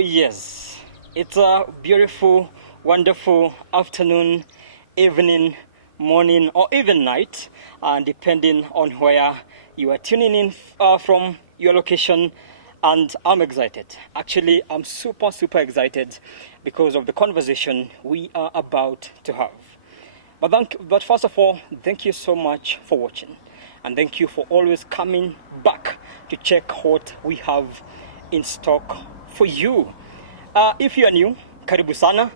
yes, it's a beautiful, wonderful afternoon, evening, morning, or even night, depending on where you are tuning in from your location. And I'm excited. Actually, I'm super, super excited because of the conversation we are about to have. But first of all, thank you so much for watching. And thank you for always coming back to check what we have in stock for you. If you are new, karibu sana.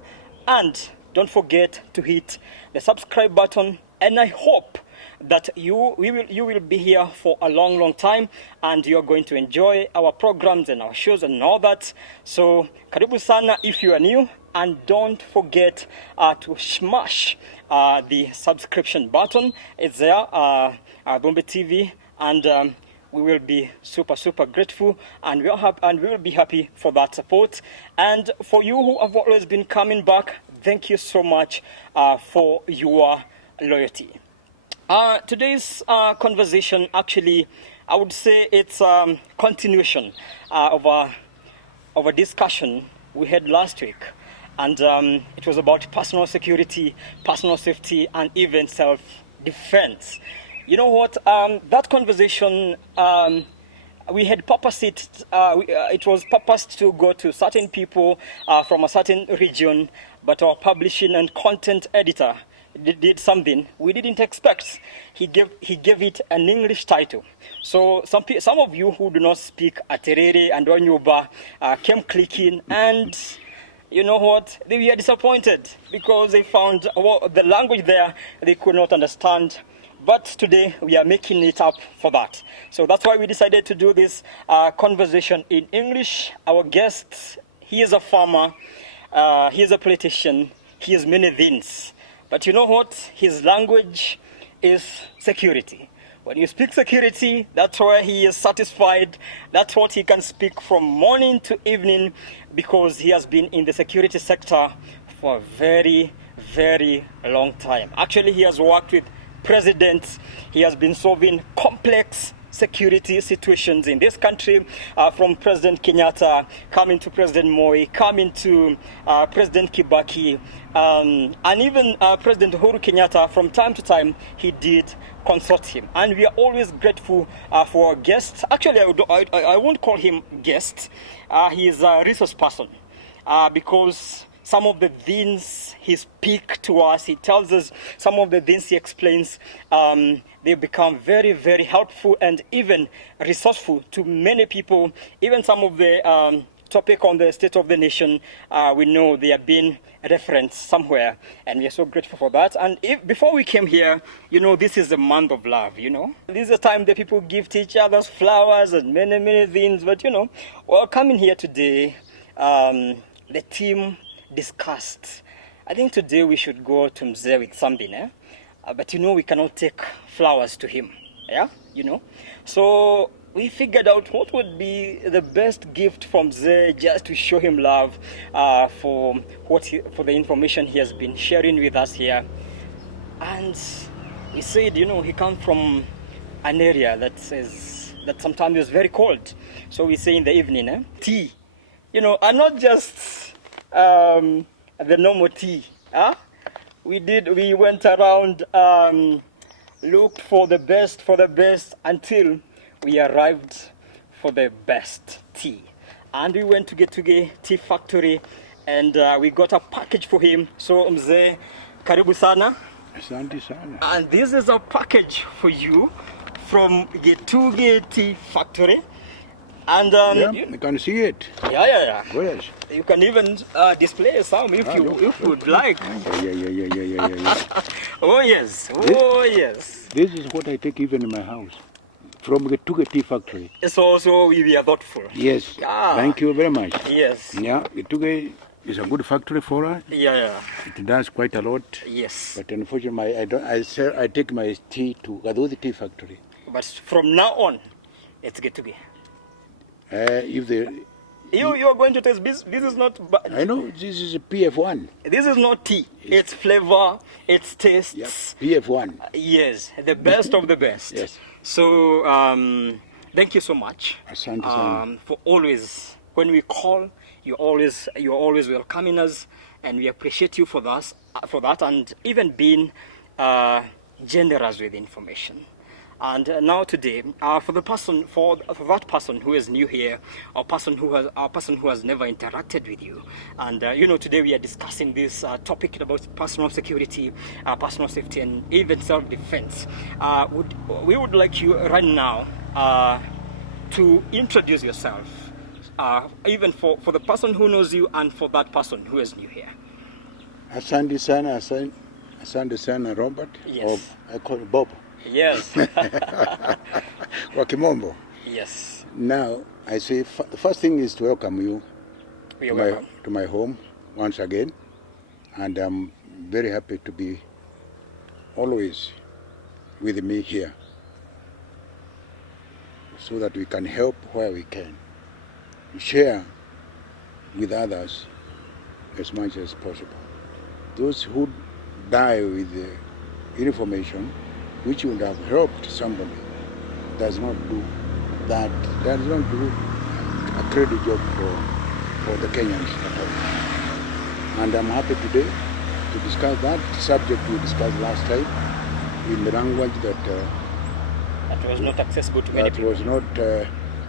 And don't forget to hit the subscribe button. And I hope that you will be here for a long, long time. And you're going to enjoy our programs and our shows and all that. So, karibu sana if you are new. And don't forget to smash the subscription button. It's there, Bombe TV, and we will be super, super grateful, and we will be happy for that support. And for you who have always been coming back, thank you so much for your loyalty. Today's conversation, actually, I would say it's a continuation of a discussion we had last week. And it was about personal security, personal safety, and even self-defense. You know what? That conversation, we had purposed it. It was purposed to go to certain people from a certain region, but our publishing and content editor did something we didn't expect. He gave it an English title. So some of you who do not speak Aterere and Onyoba came clicking, and you know what? They were disappointed because they found the language there they could not understand. But today we are making it up for that. So that's why we decided to do this conversation in English. Our guest, he is a farmer, he is a politician, he is many things. But you know what? His language is security. When you speak security, that's where he is satisfied. That's what he can speak from morning to evening, because he has been in the security sector for a very, very long time. Actually, he has worked with presidents. He has been solving complex security situations in this country, from President Kenyatta, coming to President Moi, coming to President Kibaki, and even President Uhuru Kenyatta. From time to time, he did consult him. And we are always grateful for our guests. Actually, I won't call him guest. He is a resource person, because some of the things he speaks to us, he tells us, some of the things he explains, they become very, very helpful and even resourceful to many people. Even some of the topic on the state of the nation, we know they are being referenced somewhere, and we are so grateful for that. And before we came here, you know, this is a month of love, you know. This is a time that people gift each other flowers and many, many things. But, you know, well, coming here today, the team discussed, I think today we should go to Mzee with something, eh? But you know, we cannot take flowers to him, yeah, you know. So we figured out what would be the best gift from Mzee, just to show him love for the information he has been sharing with us here. And we said, you know, he comes from an area that sometimes is very cold. So we say in the evening, tea, you know, and not just the normal tea. We went around, looked for the best until we arrived for the best tea. And we went to Getuge Tea Factory, and we got a package for him. So Mzee, karibu sana. Asante sana. And this is a package for you from Getuge Tea Factory. And yeah, you can see it. Yeah. Yes. You can even display some if you would like. Yeah. Oh yes. Yes. This is what I take even in my house, from the Tea Factory. So we are thoughtful. Yes. Yeah. Thank you very much. Yes. Yeah, Getuge is a good factory for us. Yeah. It does quite a lot. Yes. But unfortunately, I take my tea to Gaduthi Tea Factory. But from now on, it's Getuge. If they You are going to taste this. This is not. I know this is a PF1. This is not tea. It's flavor. It's taste. Yep. PF1. Yes, the best of the best. Yes. So thank you so much Asante sana. for always when we call, you're always welcoming us, and we appreciate you for that, and even being generous with information. And now today, for that person who is new here, or person who has never interacted with you, and today we are discussing this topic about personal security, personal safety, and even self-defense. We would like you right now to introduce yourself, even for the person who knows you and for that person who is new here. Asante sana Robert. Yes. Or I call it Bob. Yes. Wakimombo. Yes. Now, I say the first thing is to welcome you to my home once again. And I'm very happy to be always with me here, so that we can help where we can, share with others as much as possible. Those who die with the information which would have helped somebody does not do a credit job for the Kenyans at all. And I'm happy today to discuss that subject we discussed last time in the language that was not accessible to many people. That was not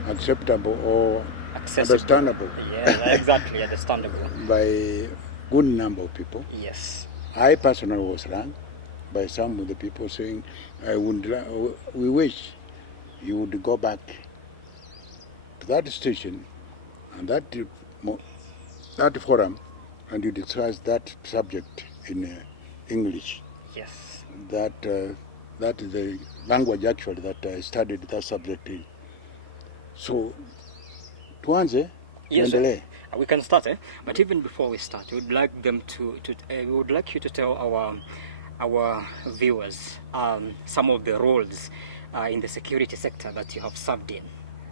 acceptable or understandable. Yes, exactly, understandable. By a good number of people. Yes. I personally was rang by some of the people saying, we wish you would go back to that station and that forum, and you discuss that subject in English. Yes. That is the language actually that I studied that subject in. So, tuanze, yes, tuendelee. We can start, but even before we start, we would like we would like you to tell our viewers some of the roles in the security sector that you have served in,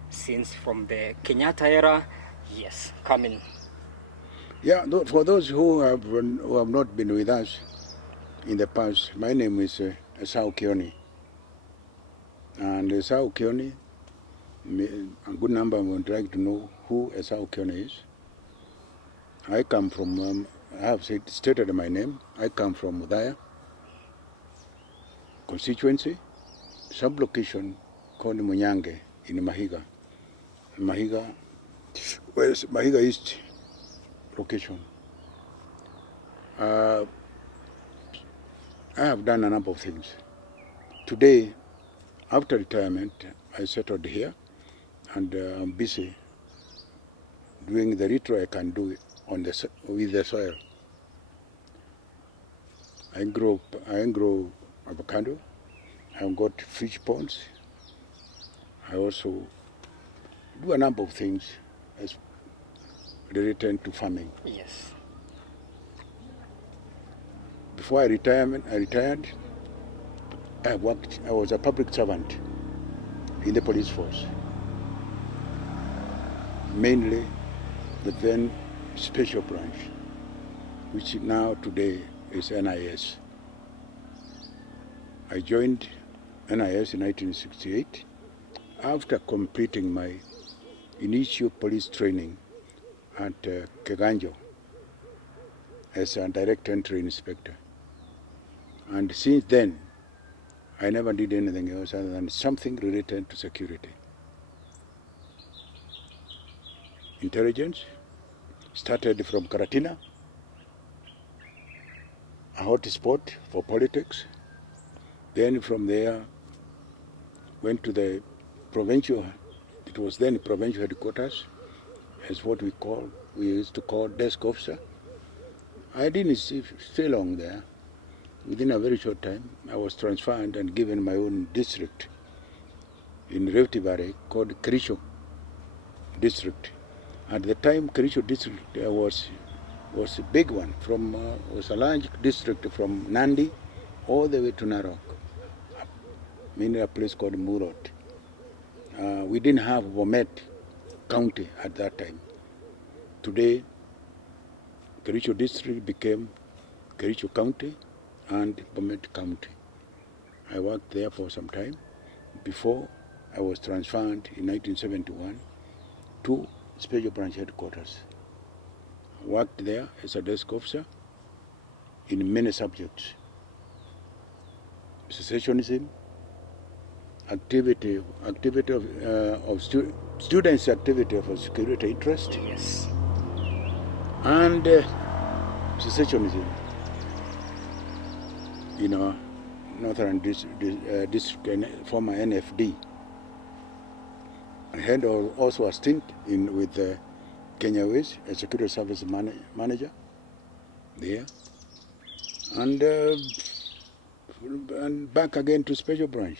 since from the Kenyatta era. Yes, coming. Yeah, for those who have not been with us in the past, my name is Esau Kioni. And Esau Kioni, a good number would like to know who Esau Kioni is. I come from, I have stated my name, I come from Udaya constituency, sub-location called Munyange in Mahiga. Mahiga East location. I have done a number of things. Today, after retirement, I settled here, and I'm busy doing the little I can do with the soil. I grow avocado. I've got fish ponds. I also do a number of things as related to farming. Yes. Before I retired, I was a public servant in the police force, mainly the then special branch, which now today is NIS. I joined NIS in 1968 after completing my initial police training at Keganjo as a direct entry inspector. And since then, I never did anything else other than something related to security. Intelligence started from Karatina, a hot spot for politics. Then from there, went to the provincial, it was then provincial headquarters, as what we used to call desk officer. I didn't stay long there. Within a very short time, I was transferred and given my own district in Rift Valley called Kericho district. At the time, Kericho district was a big one. Was a large district from Nandi all the way to Narok, meaning a place called Murot. We didn't have Bomet County at that time. Today, Kericho district became Kericho County and Bomet County. I worked there for some time before I was transferred in 1971 to Special Branch Headquarters. Worked there as a desk officer in many subjects. Secessionism, students' activity of a security interest, Yes. and secessionism in our northern district, former NFD. I had also a stint with Kenya Ways, a security service manager there, and back again to Special Branch.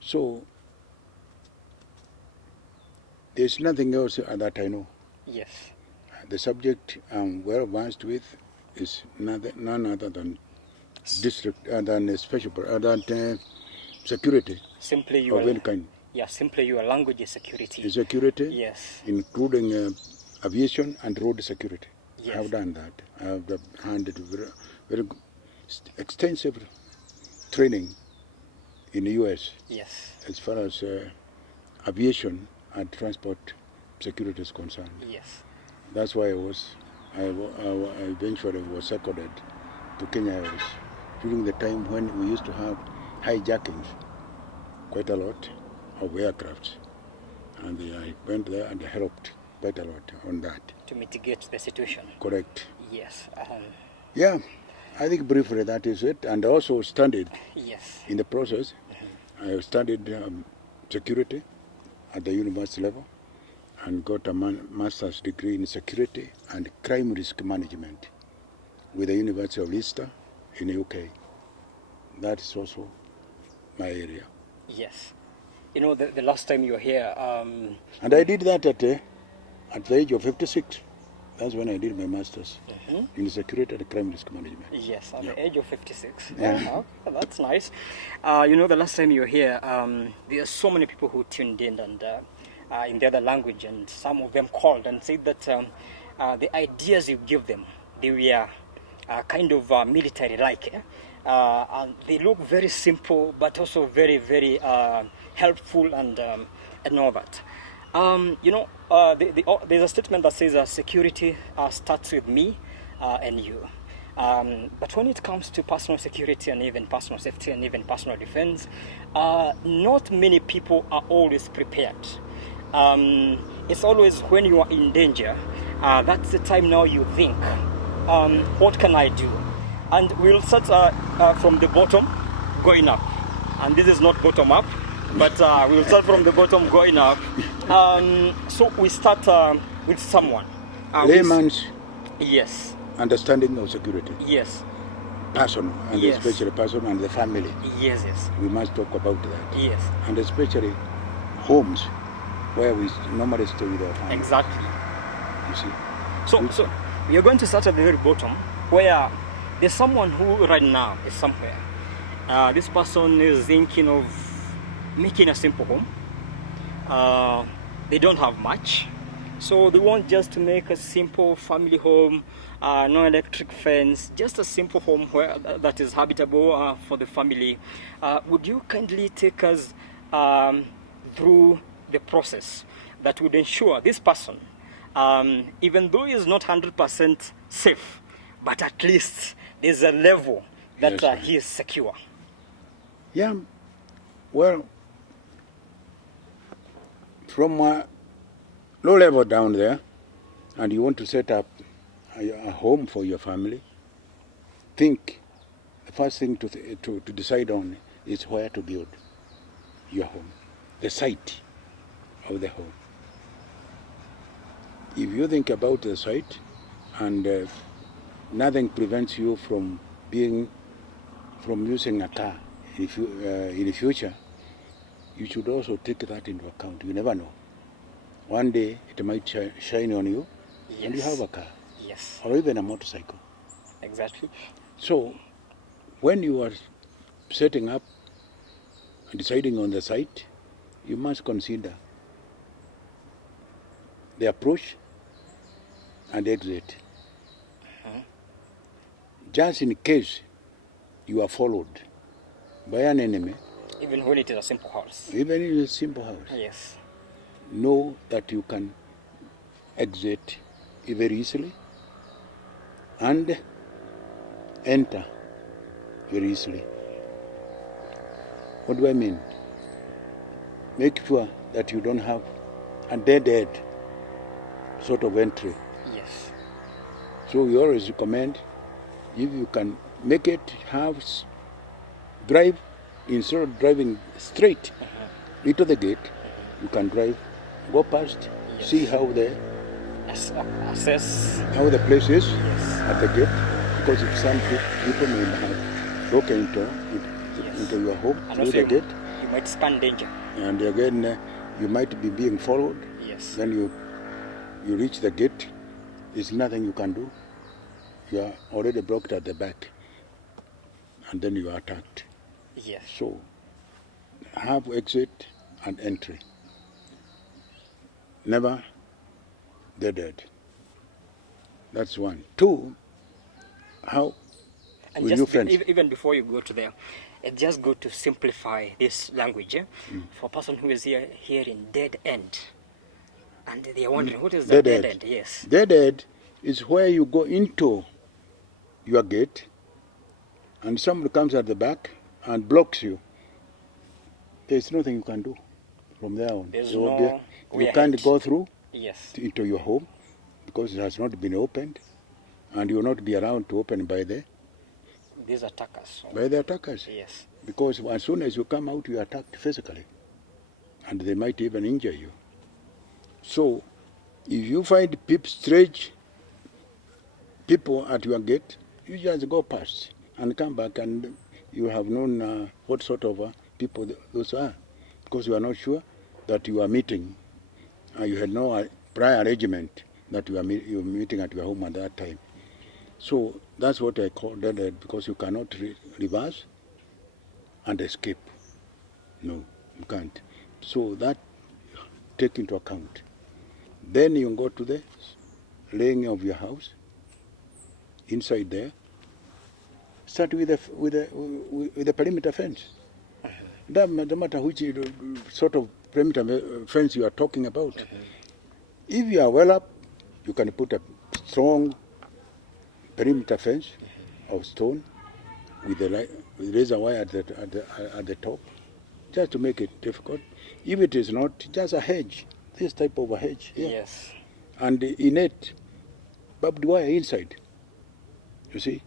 So there's nothing else that I know. Yes. The subject I'm well advanced with is none other than security Simply of any kind. Yeah, simply your language is security. Security, yes, including aviation and road security. Yes. I have done that. I have handled very extensive training in the U.S. Yes. as far as aviation and transport security is concerned. Yes. That's why I eventually was seconded to Kenya Airways during the time when we used to have hijackings quite a lot of aircrafts, and I went there and helped quite a lot on that. To mitigate the situation. Correct. Yes. Yeah, I think briefly that is it, and also studied. Yes. In the process, I studied security at the university level and got a master's degree in security and crime risk management with the University of Leicester in the UK. That is also my area. Yes. You know, the last time you were here... and I did that at the age of 56. That's when I did my master's in security and crime risk management. Yes, at the age of 56. Yeah. Oh, that's nice. You know, the last time you were here, there are so many people who tuned in and in the other language, and some of them called and said that the ideas you give them, they were kind of military-like. And they look very simple, but also very, very helpful and all that. You know, there's a statement that says security starts with me and you. But when it comes to personal security and even personal safety and even personal defense, not many people are always prepared. It's always when you are in danger, that's the time now you think, what can I do? And we'll start from the bottom going up. And this is not bottom up, but we'll start from the bottom going up. So we start with someone. Layman's yes. understanding of security. Yes. Personal, and yes. especially personal and the family. Yes, yes. We must talk about that. Yes. And especially homes, where we normally stay with our family. Exactly. You see? So we are going to start at the very bottom, where there's someone who right now is somewhere. This person is thinking of making a simple home. They don't have much, so they want just to make a simple family home, no electric fence, just a simple home where that is habitable for the family. Would you kindly take us through the process that would ensure this person, even though he is not 100% safe, but at least there's a level that yes, he is secure? Yeah, well, from a low level down there, and you want to set up a home for your family, think the first thing to decide on is where to build your home, the site of the home. If you think about the site, and nothing prevents you from using a car in the future, you should also take that into account. You never know. One day it might shine on you, Yes. and you have a car. Yes. Or even a motorcycle. Exactly. So when you are setting up and deciding on the site, you must consider the approach and exit. Just in case you are followed by an enemy. Even when it is a simple house. Even in a simple house. Yes. Know that you can exit very easily and enter very easily. What do I mean? Make sure that you don't have a dead sort of entry. Yes. So we always recommend, if you can make it drive, instead of driving straight into the gate, you can drive, go past, see how the Assess how the place is yes. at the gate, because if some people may have broken into your home And through also the gate, you might scan danger. and again you might be being followed. Yes. Then you reach the gate, there's nothing you can do. You are already blocked at the back, and then you are attacked. Yes. So have exit and entry. Never dead. That's one. Two, how And will just you friends? even before you go to there, it's just good to simplify this language for a person who is hearing dead end. And they are wondering, what is the dead end? Yes. Dead end is where you go into your gate and somebody comes at the back and blocks you. There's nothing you can do from there on. There's you no way you can't ahead. go through Yes. into your home because it has not been opened, and you will not be around to open by the attackers. attackers. Yes. Because as soon as you come out, you are attacked physically, and they might even injure you. So, if you find strange people at your gate, you just go past and come back, and you have known what sort of people those are, because you are not sure that you are meeting. You had no prior arrangement that you are meeting at your home at that time. So that's what I call dead end, because you cannot reverse and escape. No, you can't. So that take into account. Then you go to the laying of your house. Inside there, start with the perimeter fence. No matter which sort of perimeter fence you are talking about. If you are well up, you can put a strong perimeter fence of stone with the razor wire at the top, just to make it difficult. If it is not, just a hedge, this type of a hedge. Yeah. Yes. And innate barbed wire inside. You see,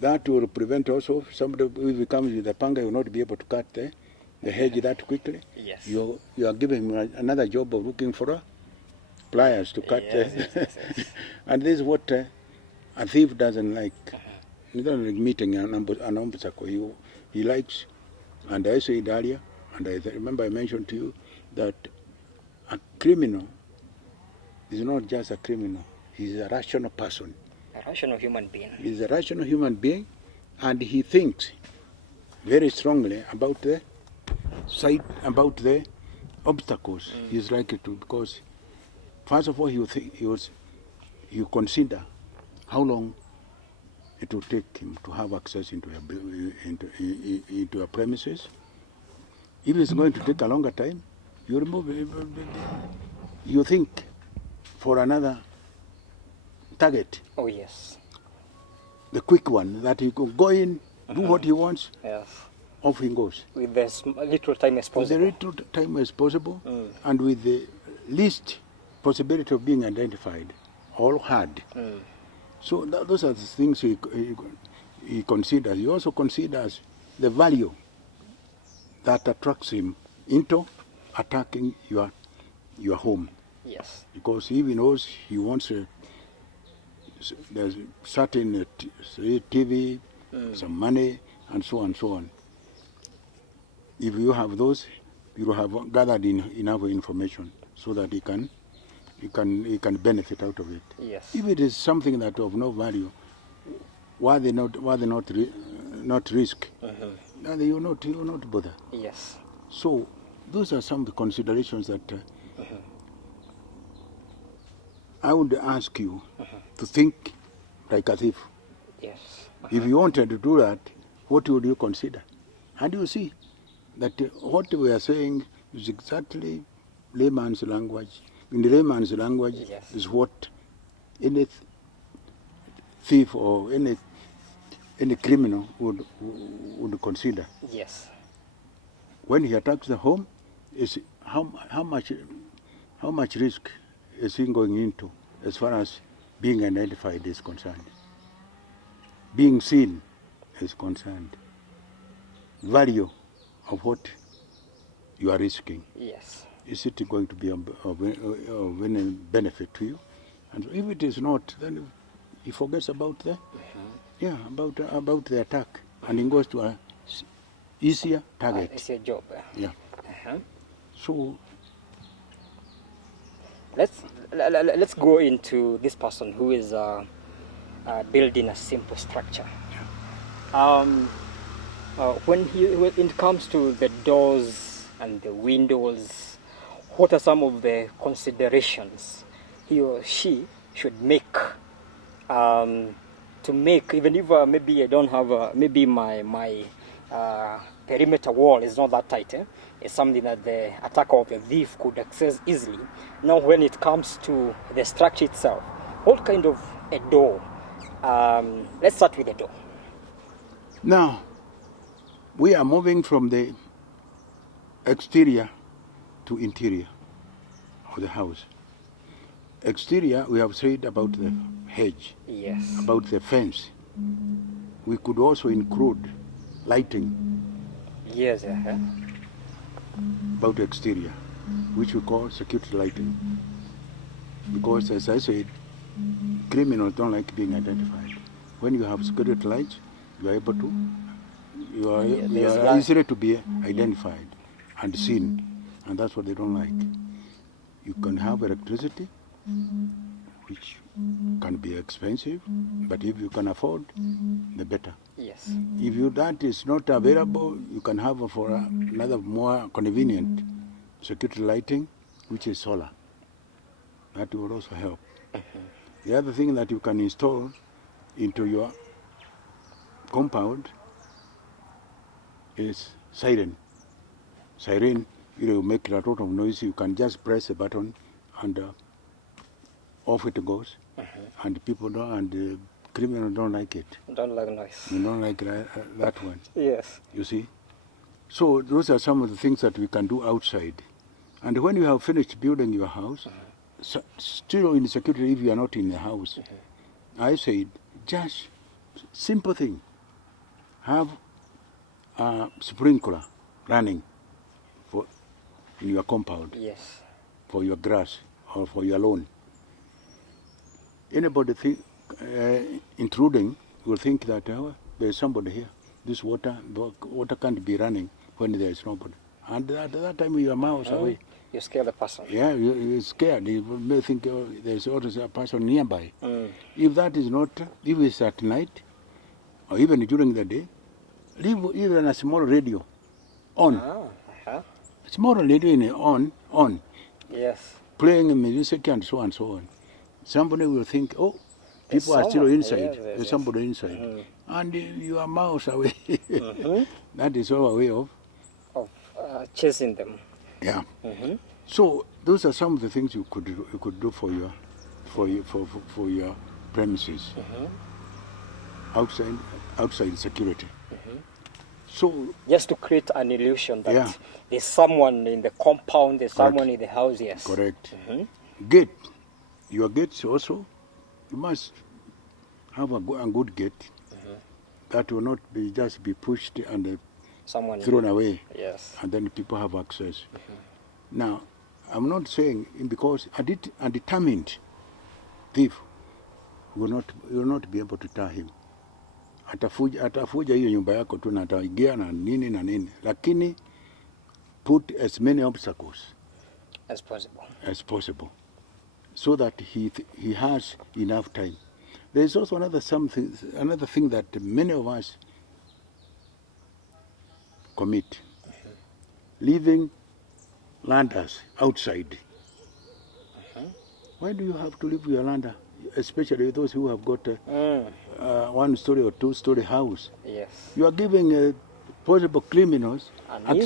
that will prevent also somebody if he comes with a panga, will not be able to cut the hedge that quickly. Yes. You are giving him another job of looking for pliers to cut. Yes. And this is what a thief doesn't like. He doesn't like meeting an obstacle. He likes, and I said earlier, and I remember I mentioned to you that a criminal is not just a criminal. He's a rational person. A rational human being. He's a rational human being, and he thinks very strongly about the obstacles he's likely to, because first of all you consider how long it will take him to have access into your premises. If it's going to take a longer time, you think for another target. Oh yes. The quick one, that he could go in, do what he wants, Yes. off he goes. With as little time as With the possible. little time as possible, and with the least possibility of being identified or heard. So those are the things he considers. He also considers the value that attracts him into attacking your home. Yes. Because he knows he wants there's certain TV, some money, and so on and so on. If you have those, you will have gathered enough information so that he can benefit out of it. Yes. If it is something that of no value, why they not risk? Then you will not bother. Yes. So those are some of the considerations that I would ask you to think like a thief. Yes. If you wanted to do that, what would you consider? And you see that what we are saying is exactly layman's language in the layman's language, Yes. is what any thief or any criminal would consider. Yes. When he attacks the home, is how much risk is he going into as far as being identified is concerned, being seen is concerned, value of what you are risking. Yes. Is it going to be of any benefit to you? And if it is not, then he forgets about the about the attack, and he goes to a easier target. Easier job. Yeah. So let's go into this person who is building a simple structure. When it comes to the doors and the windows, what are some of the considerations he or she should make to make, even if maybe I don't have maybe my perimeter wall is not that tight, it's something that the attacker or the thief could access easily. Now when it comes to the structure itself, what kind of a door? Let's start with the door. now we are moving from the exterior to interior of the house. Exterior, we have said about the hedge, Yes. about the fence. We could also include lighting Yes. about the exterior, which we call security lighting. Because as I said, criminals don't like being identified. When you have security lights, you are able to, you are easily to be identified and seen, and that's what they don't like. You can have electricity, which can be expensive, but if you can afford, the better. Yes. If that is not available, you can have for another more convenient security lighting, which is solar. That will also help. The other thing that you can install into your compound is siren. Siren, it will make a lot of noise. You can just press a button and off it goes. And people don't, and the criminals don't like it. Don't like noise. They don't like that one. Yes. You see? So those are some of the things that we can do outside. And when you have finished building your house, still in security if you are not in the house, I said, just simple thing. Have a sprinkler running in your compound, Yes. for your grass or for your lawn. Anybody intruding will think that there is somebody here. This water can't be running when there is nobody. And at that time you are miles away. You scare the person. Yeah, you're scared. You may think there's always a person nearby. If that is not, if it's at night, or even during the day, leave even a small radio on. Small radio on. Yes. Playing music and so on. Somebody will think, oh, people are still inside. There's somebody inside. And you are miles away. That is our way of chasing them. Yeah. So those are some of the things you could do for your premises. Outside security. So just to create an illusion that there's someone in the compound, there's someone in the house. Yes. Correct. Gate. Your gates also, you must have a good gate that will not just be pushed and thrown away. Yes. And then people have access. Now, I'm not saying because a determined thief will not be able to tie him. Atafuja hiyo nyumba yako tu na ataingia na nini, lakini put as many obstacles as possible so that he has enough time. There is also another thing that many of us commit, leaving landers outside. Why do you have to leave your lander, especially those who have got a 1-story or 2-story house? Yes. You are giving possible criminals an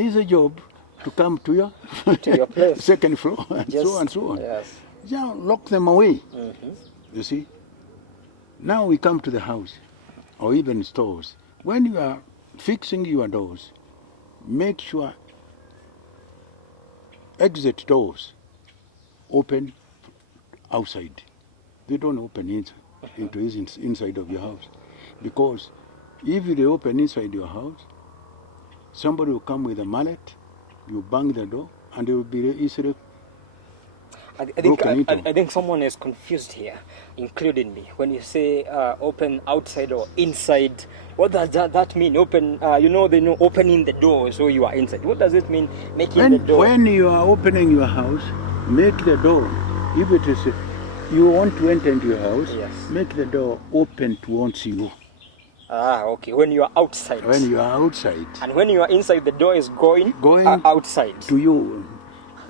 easy job to come to your, To your place. second floor, and Just, so on and so on. Yes. Yeah, lock them away. You see? Now we come to the house, or even stores. When you are fixing your doors, make sure exit doors open outside. They don't open inside of your house. Because if they open inside your house, somebody will come with a mallet, you bang the door, and it will be easily broken into. I think someone is confused here, including me. When you say open outside or inside, what does that mean? Open, they know opening the door so you are inside. What does it mean, making the door? When you are opening your house, make the door, if it is you want to enter into your house, Yes. make the door open towards you. Ah, okay. When you are outside. When you are outside. And when you are inside, the door is going outside. To you.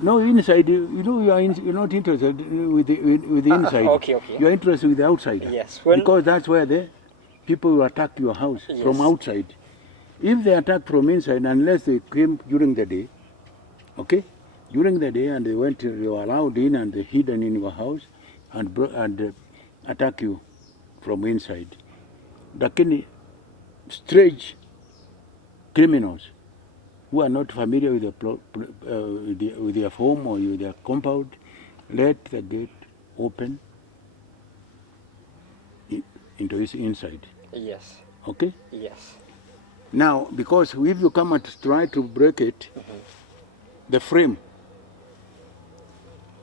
No, inside, you know you're not interested with the inside. Okay. You're interested with the outside. Yes. Because that's where the people will attack your house, from outside. If they attack from inside, unless they came during the day, okay? During the day and they were allowed in and they hidden in your house and attack you from inside. Lakini strange criminals who are not familiar with their home or with their compound, let the gate open into his inside. Yes. Okay? Yes. Now, because if you come and try to break it, the frame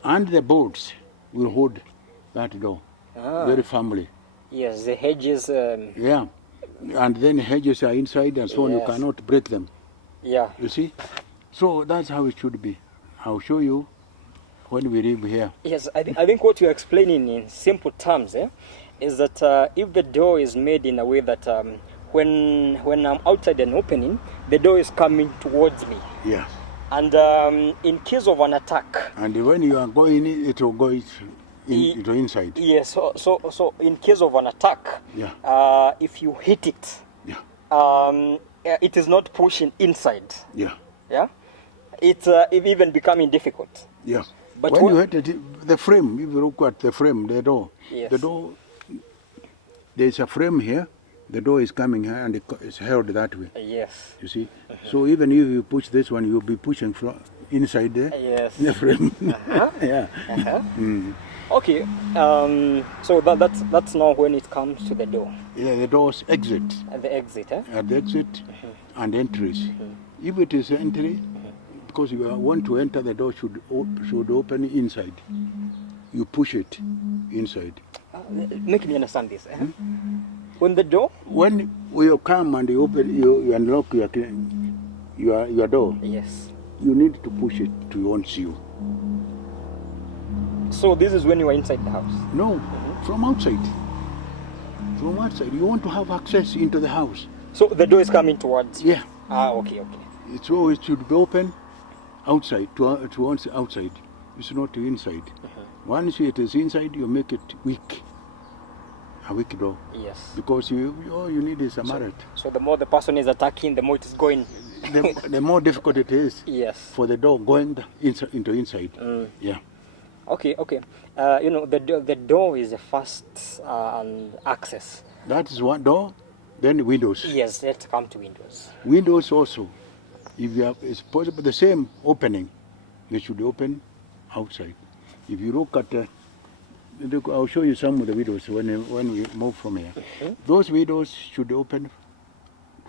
and the boards will hold that door very firmly. Yes, the hedges. Yeah, and then hedges are inside and so on. You Yes. cannot break them. Yeah. You see? So that's how it should be. I'll show you when we live here. Yes, I think what you're explaining in simple terms is that if the door is made in a way that when I'm outside and opening, the door is coming towards me. Yeah. And in case of an attack. And when you are going, it will go into inside. Yes. So in case of an attack, Yeah. if you hit it, Yeah. it is not pushing inside. Yeah. Yeah. It's even becoming difficult. Yeah. But when you hit it, the frame, if you look at the frame, the door, Yes. the door, there's a frame here, the door is coming here and it's held that way. Yes. You see? So even if you push this one, you'll be pushing from inside there. Yes. The frame. Yeah. Okay. So that's now when it comes to the door. Yeah, the doors exit. At the exit, At the exit and entries. If it is entry, because you want to enter, the door should open inside. You push it inside. Make me understand this. When the door? When you come and you open, you unlock your door. Yes. You need to push it towards you. So this is when you are inside the house? No, from outside. From outside. You want to have access into the house. So the door is coming towards you? Yeah. Ah, okay. So it should be open outside, towards outside. It's not inside. Once it is inside, you make it weak. A weak door. Yes. Because all you need is a mallet. So the more the person is attacking, the more it is going. The more difficult it is. Yes. For the door going into inside. Yeah. Okay. The door is the first access. That is one door. Then windows. Yes, let's come to windows. Windows also. If you have, it's possible the same opening, they should open outside. If you look at, I'll show you some of the windows when we move from here. Those windows should open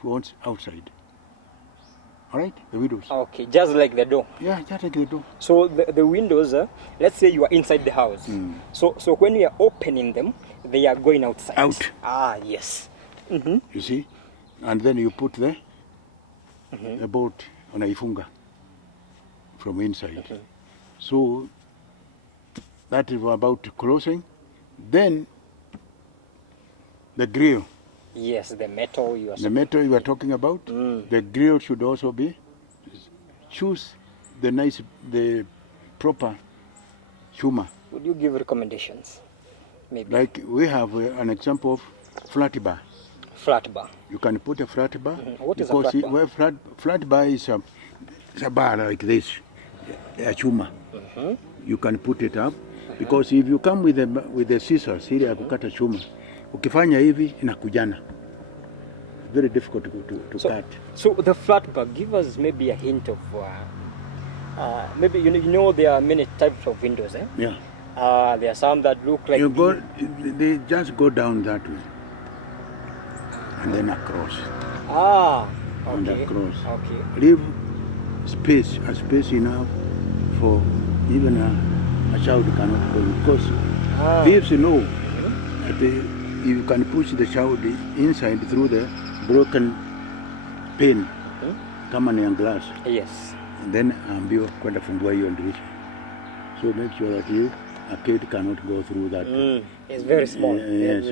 towards outside. All right, the windows. Okay, just like the door. Yeah, just like the door. So the windows, let's say you are inside the house. So when you are opening them, they are going outside. Out. Ah, yes. You see, and then you put the bolt on a ifunga from inside. So that is about closing. Then the grill. Yes, the metal you are. The metal you are talking about. The grill should also be. Choose the proper humor. Would you give recommendations? Maybe. Like we have an example of flat bar. Flat bar. You can put a flat bar. What is a flat bar? Flat bar is It's a bar like this, a chuma. You can put it up because if you come with the scissors ili ya kukata chuma, ukifanya hivi inakujana. Very difficult to cut. So the flat bar, give us maybe a hint of maybe you know there are many types of windows, eh? Yeah. There are some that look like they just go down that way and then across. Okay. And across. Okay. Leave space enough for even a child cannot go because thieves know that you can push the child inside through the broken pane kama ni glass. Yes. And then ambiwa kwenda fungua hiyo dirisha. So make sure that a kid cannot go through that. It's very small.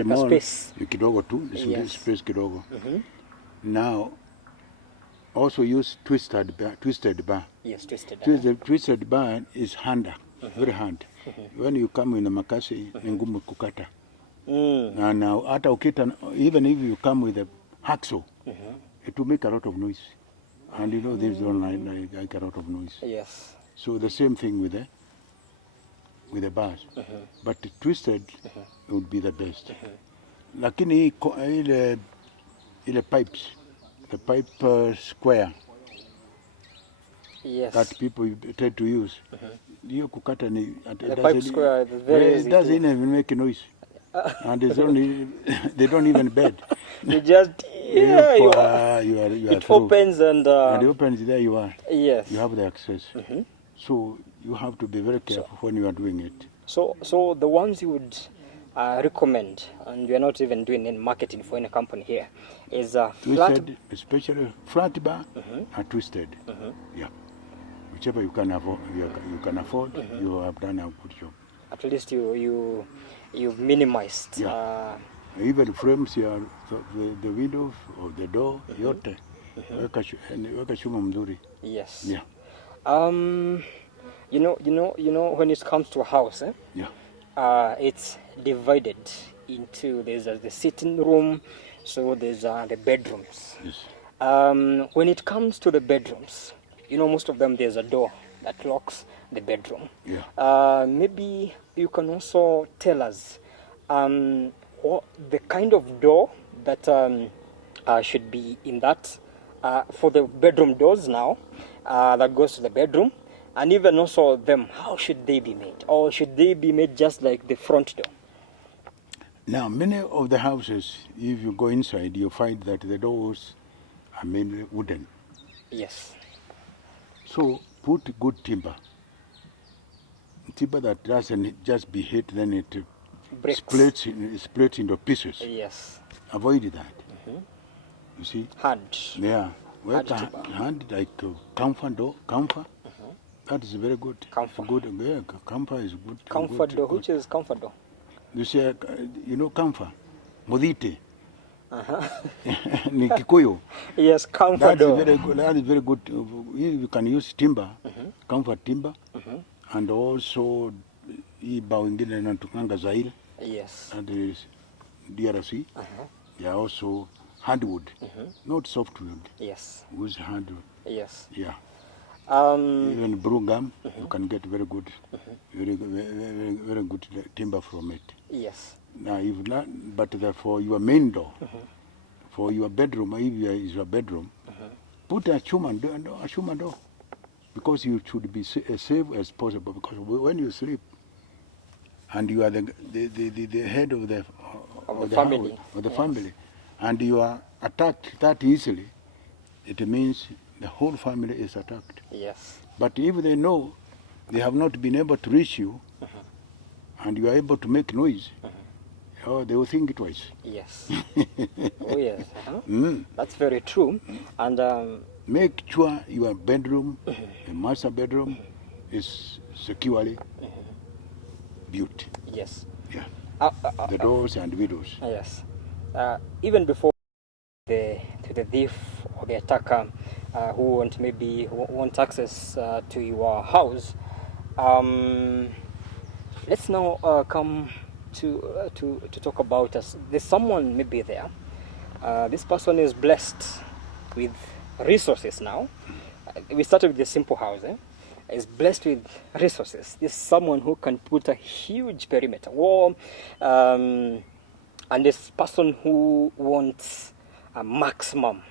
Small space. Kidogo tu, space kidogo. Now also use twisted bar. Yes, twisted. Twisted bar is harder, very hard. When you come in a makasi, ni ngumu kukata. Now hata ukita, even if you come with a hacksaw, it will make a lot of noise. And you know these don't like a lot of noise. Yes. So the same thing with the bars. But twisted would be the best. Lakini ile pipes, the pipe square, yes, that people try to use. Hiyo kukata ni the pipe square is very easy. It doesn't even make a noise. And they don't even bed. You just you are it through. Opens and it opens, there you are. Yes. You have the access. So you have to be very careful when you are doing it. So the ones you would recommend, and we are not even doing any marketing for any company here, is twisted, flat, especially flat bar, and twisted. Yeah, whichever you can afford, you have done a good job. At least you've minimized. Yeah. Even frames, the windows or the door, yote. Weka chuma mzuri. Yes. Yeah. You know when it comes to a house, yeah, it's divided into there's the sitting room, so there's the bedrooms. Yes. When it comes to the bedrooms, most of them there's a door that locks the bedroom. Yeah. Maybe you can also tell us what the kind of door that should be in that for the bedroom doors now that goes to the bedroom, and even also them, how should they be made? Or should they be made just like the front door? Now, many of the houses, if you go inside, you find that the doors are mainly wooden. Yes. So put good timber. Timber that doesn't just be hit, then it splits into pieces. Yes. Avoid that. You see? Hard. Yeah. Hand like comfort. That is very good. Comfort. Good. Yeah, comfort is good. Comfort door. Which is comfort door? You say, comfort. Modite. Ni Kikuyu. Yes, comfort door. That is very good. You can use timber, comfort timber, and also bao ingine natukanga Zaire. Yes. And is DRC. They are also hardwood, not softwood. Yes. Use hardwood. Yes. Yeah. Even blue gum, you can get very good, very good timber from it. Yes. Now, if not, but for your main door, for your bedroom, if is your bedroom, put a chuma door, because you should be safe as possible. Because when you sleep, and you are the head of the family, house, of the family, and you are attacked that easily, it means the whole family is attacked. Yes. But if they know they have not been able to reach you, and you are able to make noise, they will think twice. Yes. Oh yes. That's very true. And make sure your bedroom, the master bedroom, is securely built. Yes. Yeah. The doors and windows. Yes. Even before the thief or the attacker who want access to your house, let's now come to talk about us. There's someone maybe there. This person is blessed with resources now. we started with a simple house, is blessed with resources. This is someone who can put a huge perimeter wall, and this person who wants a maximum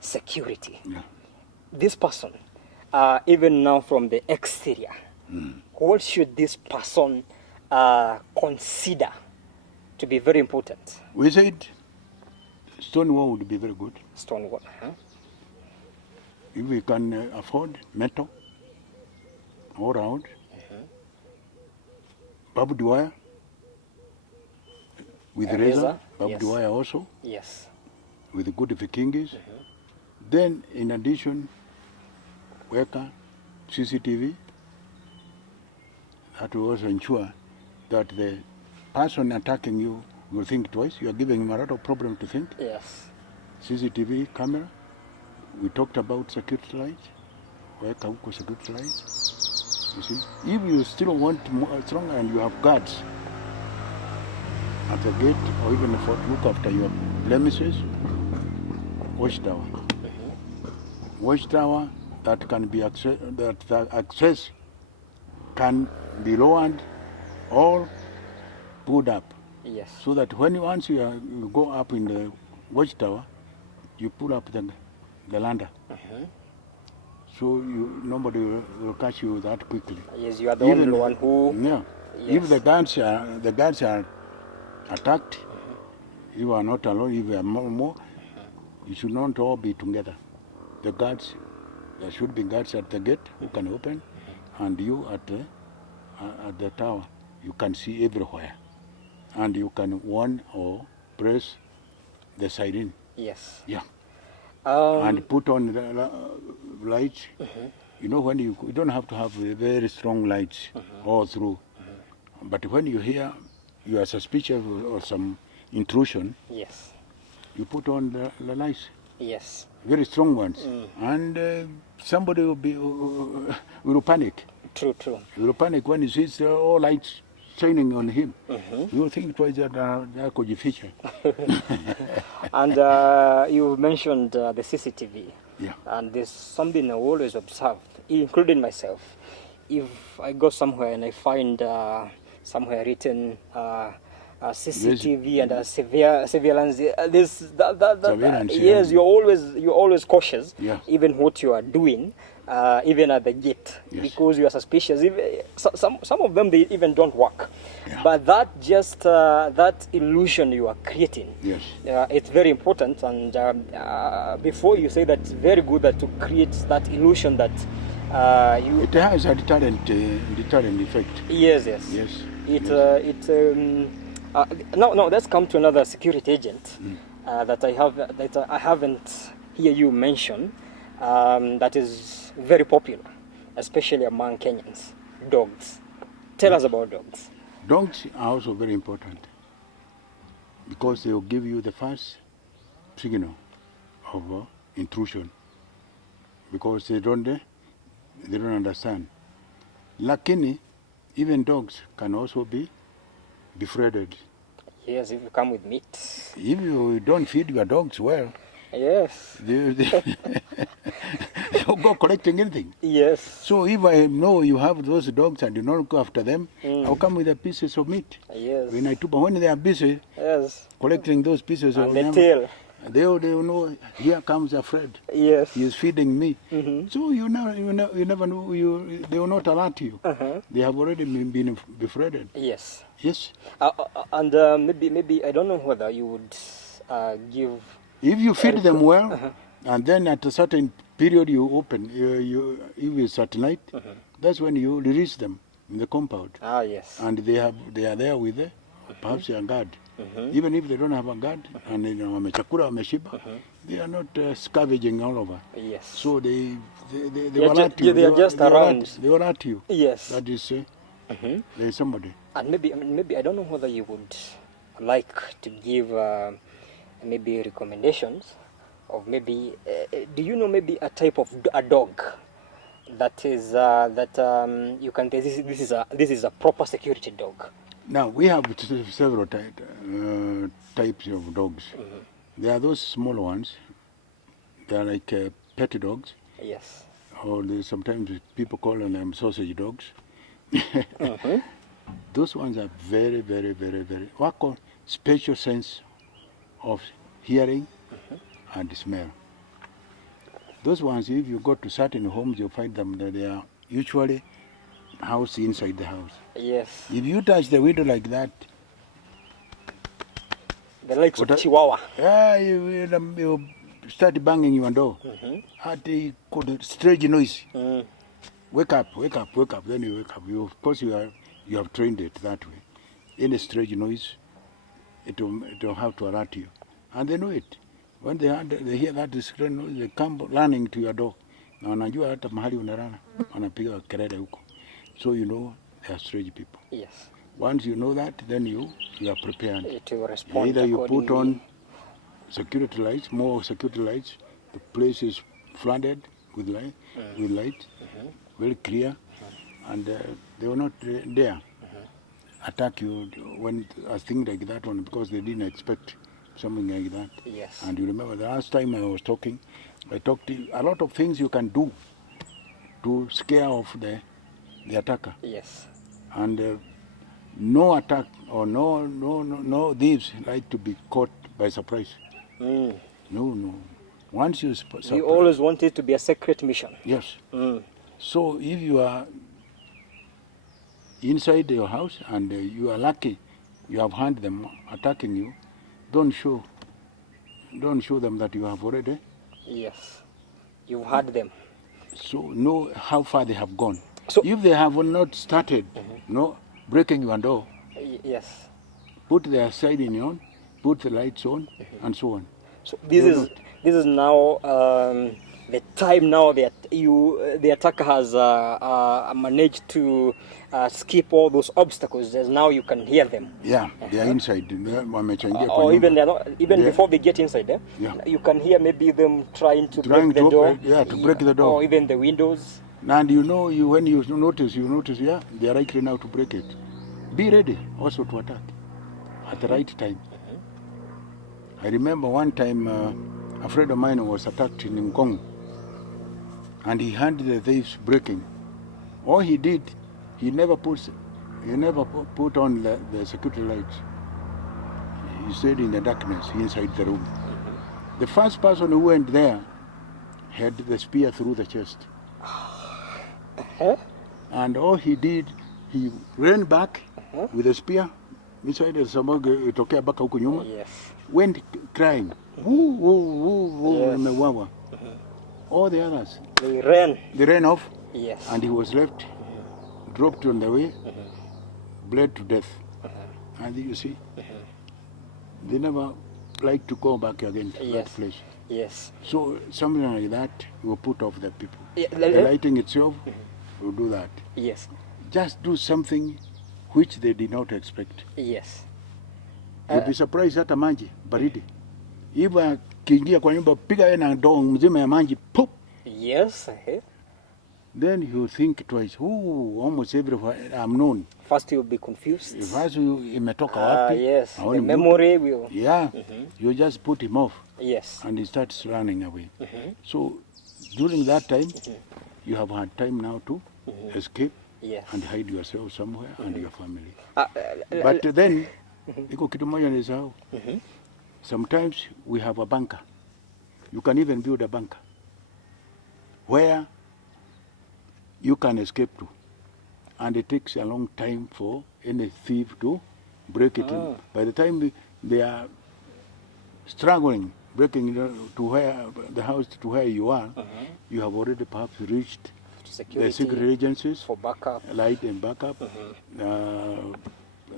security. Yeah. This person, even now from the exterior, what should this person consider to be very important? We said stone wall would be very good. Stone wall. If we can afford metal all around, barbed wire with razor, barbed wire also, Yes. with good vikingis. Then, in addition, worker, CCTV, that will also ensure that the person attacking you will think twice. You are giving him a lot of problem to think. Yes. CCTV camera. We talked about security lights. Worker huko security lights. You see, if you still want more stronger and you have guards at the gate or even for to look after your blemishes, watchtower. Watchtower that can be that the access can be lowered or put up. Yes. So that once you go up in the watchtower, you pull up the ladder. So nobody will catch you that quickly. Yes, you are the only one who. Yeah. Yes. If the guards are attacked, you are not alone. If you are more, you should not all be together. The guards, there should be guards at the gate who can open, and you at the tower, you can see everywhere, and you can warn or press the siren. Yes. Yeah. And put on the lights. You know, when you don't have to have very strong lights all through, but when you hear you are suspicious of some intrusion, Yes. you put on the lights. Yes. Very strong ones, and somebody will panic. True. True. He will panic when he sees all lights shining on him. He will think twice that there could be feature. And you mentioned the CCTV. Yeah. And there's something I always observe, including myself. If I go somewhere and I find somewhere written CCTV and surveillance, Surveillance, yes, yeah. you're always cautious, Yeah. even what you are doing, even at the gate, Yes. because you are suspicious. Some of them, they even don't work. Yeah. But that illusion you are creating, Yes. it's very important. And before you say that, it's very good that to create that illusion that you. It has a deterrent effect. Yes. Yes. Now let's come to another security agent that I haven't hear you mention. That is very popular, especially among Kenyans. Dogs. Tell us about dogs. Dogs are also very important because they will give you the first signal of intrusion because they don't understand. Lakini, even dogs can also be befriended. Yes, if you come with meat. If you don't feed your dogs well, Yes. they'll go collecting anything. Yes. So if I know you have those dogs and you don't go after them, I'll come with the pieces of meat. Yes. When they are busy Yes. collecting those pieces And of the them, tail. they'll know, here comes a friend. Yes. He is feeding me. So you never know, they will not alert you. They have already been befriended. Yes. Yes. And maybe I don't know whether you would give. If you feed them well, and then at a certain period you open, if it's at night, that's when you release them in the compound. Ah, yes. And they are there with perhaps a guard. Even if they don't have a guard, and wamechakula wameshiba, they are not scavenging all over. Yes. So they are alert you. they are just around. They alert you. Yes. That is, there is somebody. And maybe I don't know whether you would like to give maybe recommendations of maybe do you know maybe a type of a dog that is you can this is a proper security dog. Now we have several types of dogs. There are those small ones. They are like pet dogs. Yes. or sometimes people call them sausage dogs. Those ones are very, very, very, very, what called special sense of hearing and smell. Those ones, if you go to certain homes, you'll find them that they are usually housed inside the house. Yes. If you touch the window like that, the likes of Chihuahua. Yeah, you start banging your door. At the strange noise. Wake up, wake up, wake up. Then you wake up. Of course, you have trained it that way. Any strange noise, it will have to alert you, and they know it. When they hear that strange noise, they come running to your door. Na wanajua hata mahali unalala, wanapiga kelele huko. So you know they are strange people. Yes. Once you know that, then you are prepared. To respond. Either you put on security lights, more security lights. The place is flooded with light, very clear, and they were not dare attack you when a thing like that one, because they didn't expect something like that. Yes. And you remember the last time I was talking, I talked to you, a lot of things you can do to scare off the attacker. Yes. And no attack or no thieves like to be caught by surprise. No. Once you always want it to be a secret mission. Yes. So if you are inside your house and you are lucky, you have had them attacking you, don't show them that you have already. Yes. You've had them. So know how far they have gone. So if they have not started, breaking your door. Yes. Put their siren on, put the lights on, and so on. So this is now the time now that the attacker has managed to skip all those obstacles. As now you can hear them. Yeah, they are inside. Or even before they get inside, you can hear maybe them trying to break the door. To break the door. Or even the windows. And when you notice, they are likely now to break it. Be ready also to attack at the right time. I remember one time a friend of mine was attacked in Ngong, and he had the thieves breaking. All he did, he never put on the security lights. He stayed in the darkness inside the room. The first person who went there had the spear through the chest. And all he did, he ran back with the spear inside the sabaga itokea baka huko nyuma. Yes. Went crying. Woo, woo, woo, woo. All the others, they ran off. Yes. And he was left, dropped on the way, bled to death. And you see, they never like to go back again to that place. Yes. So something like that will put off the people. The lighting itself will do that. Yes. Just do something which they did not expect. Yes. You'll be surprised hata maji baridi. Iva kiingia kwa nyumba piga yeye na ndoo mzima ya maji pop. Yes. Then you think twice. Almost everywhere I'm known. First you'll be confused. First imetoka wapi? Yes. The memory will. Yeah. You just put him off. Yes. And he starts running away. So during that time, you have had time now to escape. Yes. And hide yourself somewhere and your family. But then, iko kitu moja nisahau. Sometimes we have a bunker. You can even build a bunker where you can escape to. And it takes a long time for any thief to break it in. By the time they are struggling, breaking to where the house to where you are, you have already perhaps reached security, the secret agencies for backup, light and backup.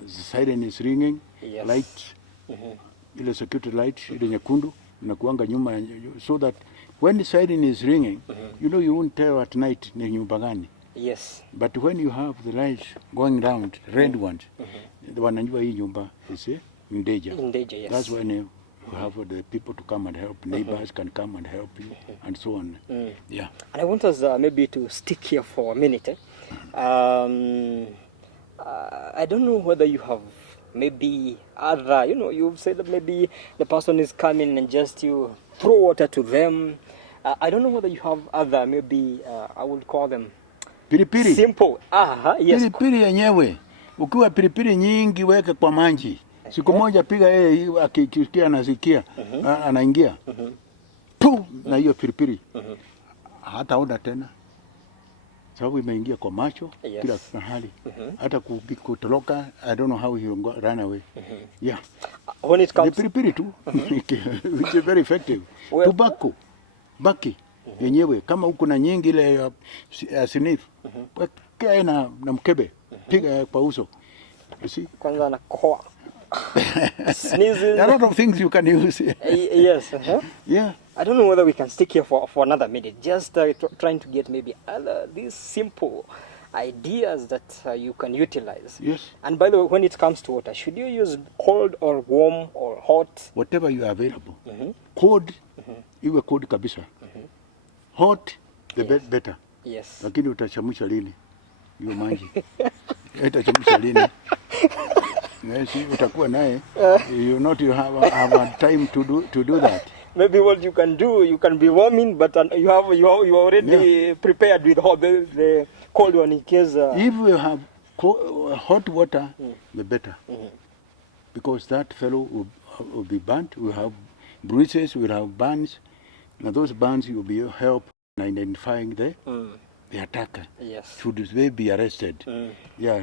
Siren is ringing. Yes. Lights, ile security light ile nyekundu inakuanga nyuma, so that when the siren is ringing, you won't tell at night ni nyumba gani. Yes. But when you have the lights going round, red ones, wanajua hii nyumba is in danger. In danger, yes. That's when you have the people to come and help. Neighbors can come and help you, and so on. Yeah. And I want us maybe to stick here for a minute. I don't know whether you have maybe other, you've said that maybe the person is coming and just you throw water to them. I don't know whether you have other, maybe I would call them Pilipili. simple. Yes. Pilipili yenyewe. Ukiwa pilipili nyingi weke kwa maji. Siku moja piga yeye akisikia anasikia anaingia. Tu na hiyo pilipili. Hata onda tena. Sababu imeingia kwa macho kila mahali. Hata kutoroka, I don't know how he will run away. Yeah. When it comes the pilipili tu which is very effective. Well, tobacco. Baki yenyewe kama uko na nyingi ile sniff. Weka na mkebe. Piga kwa uso. You see? Kwanza na kohoa. Sneezing. A lot of things you can use. Yes. Yeah. I don't know whether we can stick here for another minute. Just trying to get maybe other these simple ideas that you can utilize. Yes. And by the way, when it comes to water, should you use cold or warm or hot? Whatever you are available. Cold, iwe cold kabisa. Hot, the better. Yes. Lakini utachamusha lini? Hiyo maji. Utachamusha lini? Yes, utakuwa naye. You not you have a time to do that. Maybe what you can do, you can be warming, but you already prepared with the cold one in case. If you have hot water, the better, because that fellow will be burnt. We have bruises, we have burns, and those burns will be help in identifying the attacker. Yes. Should they be arrested? Yeah,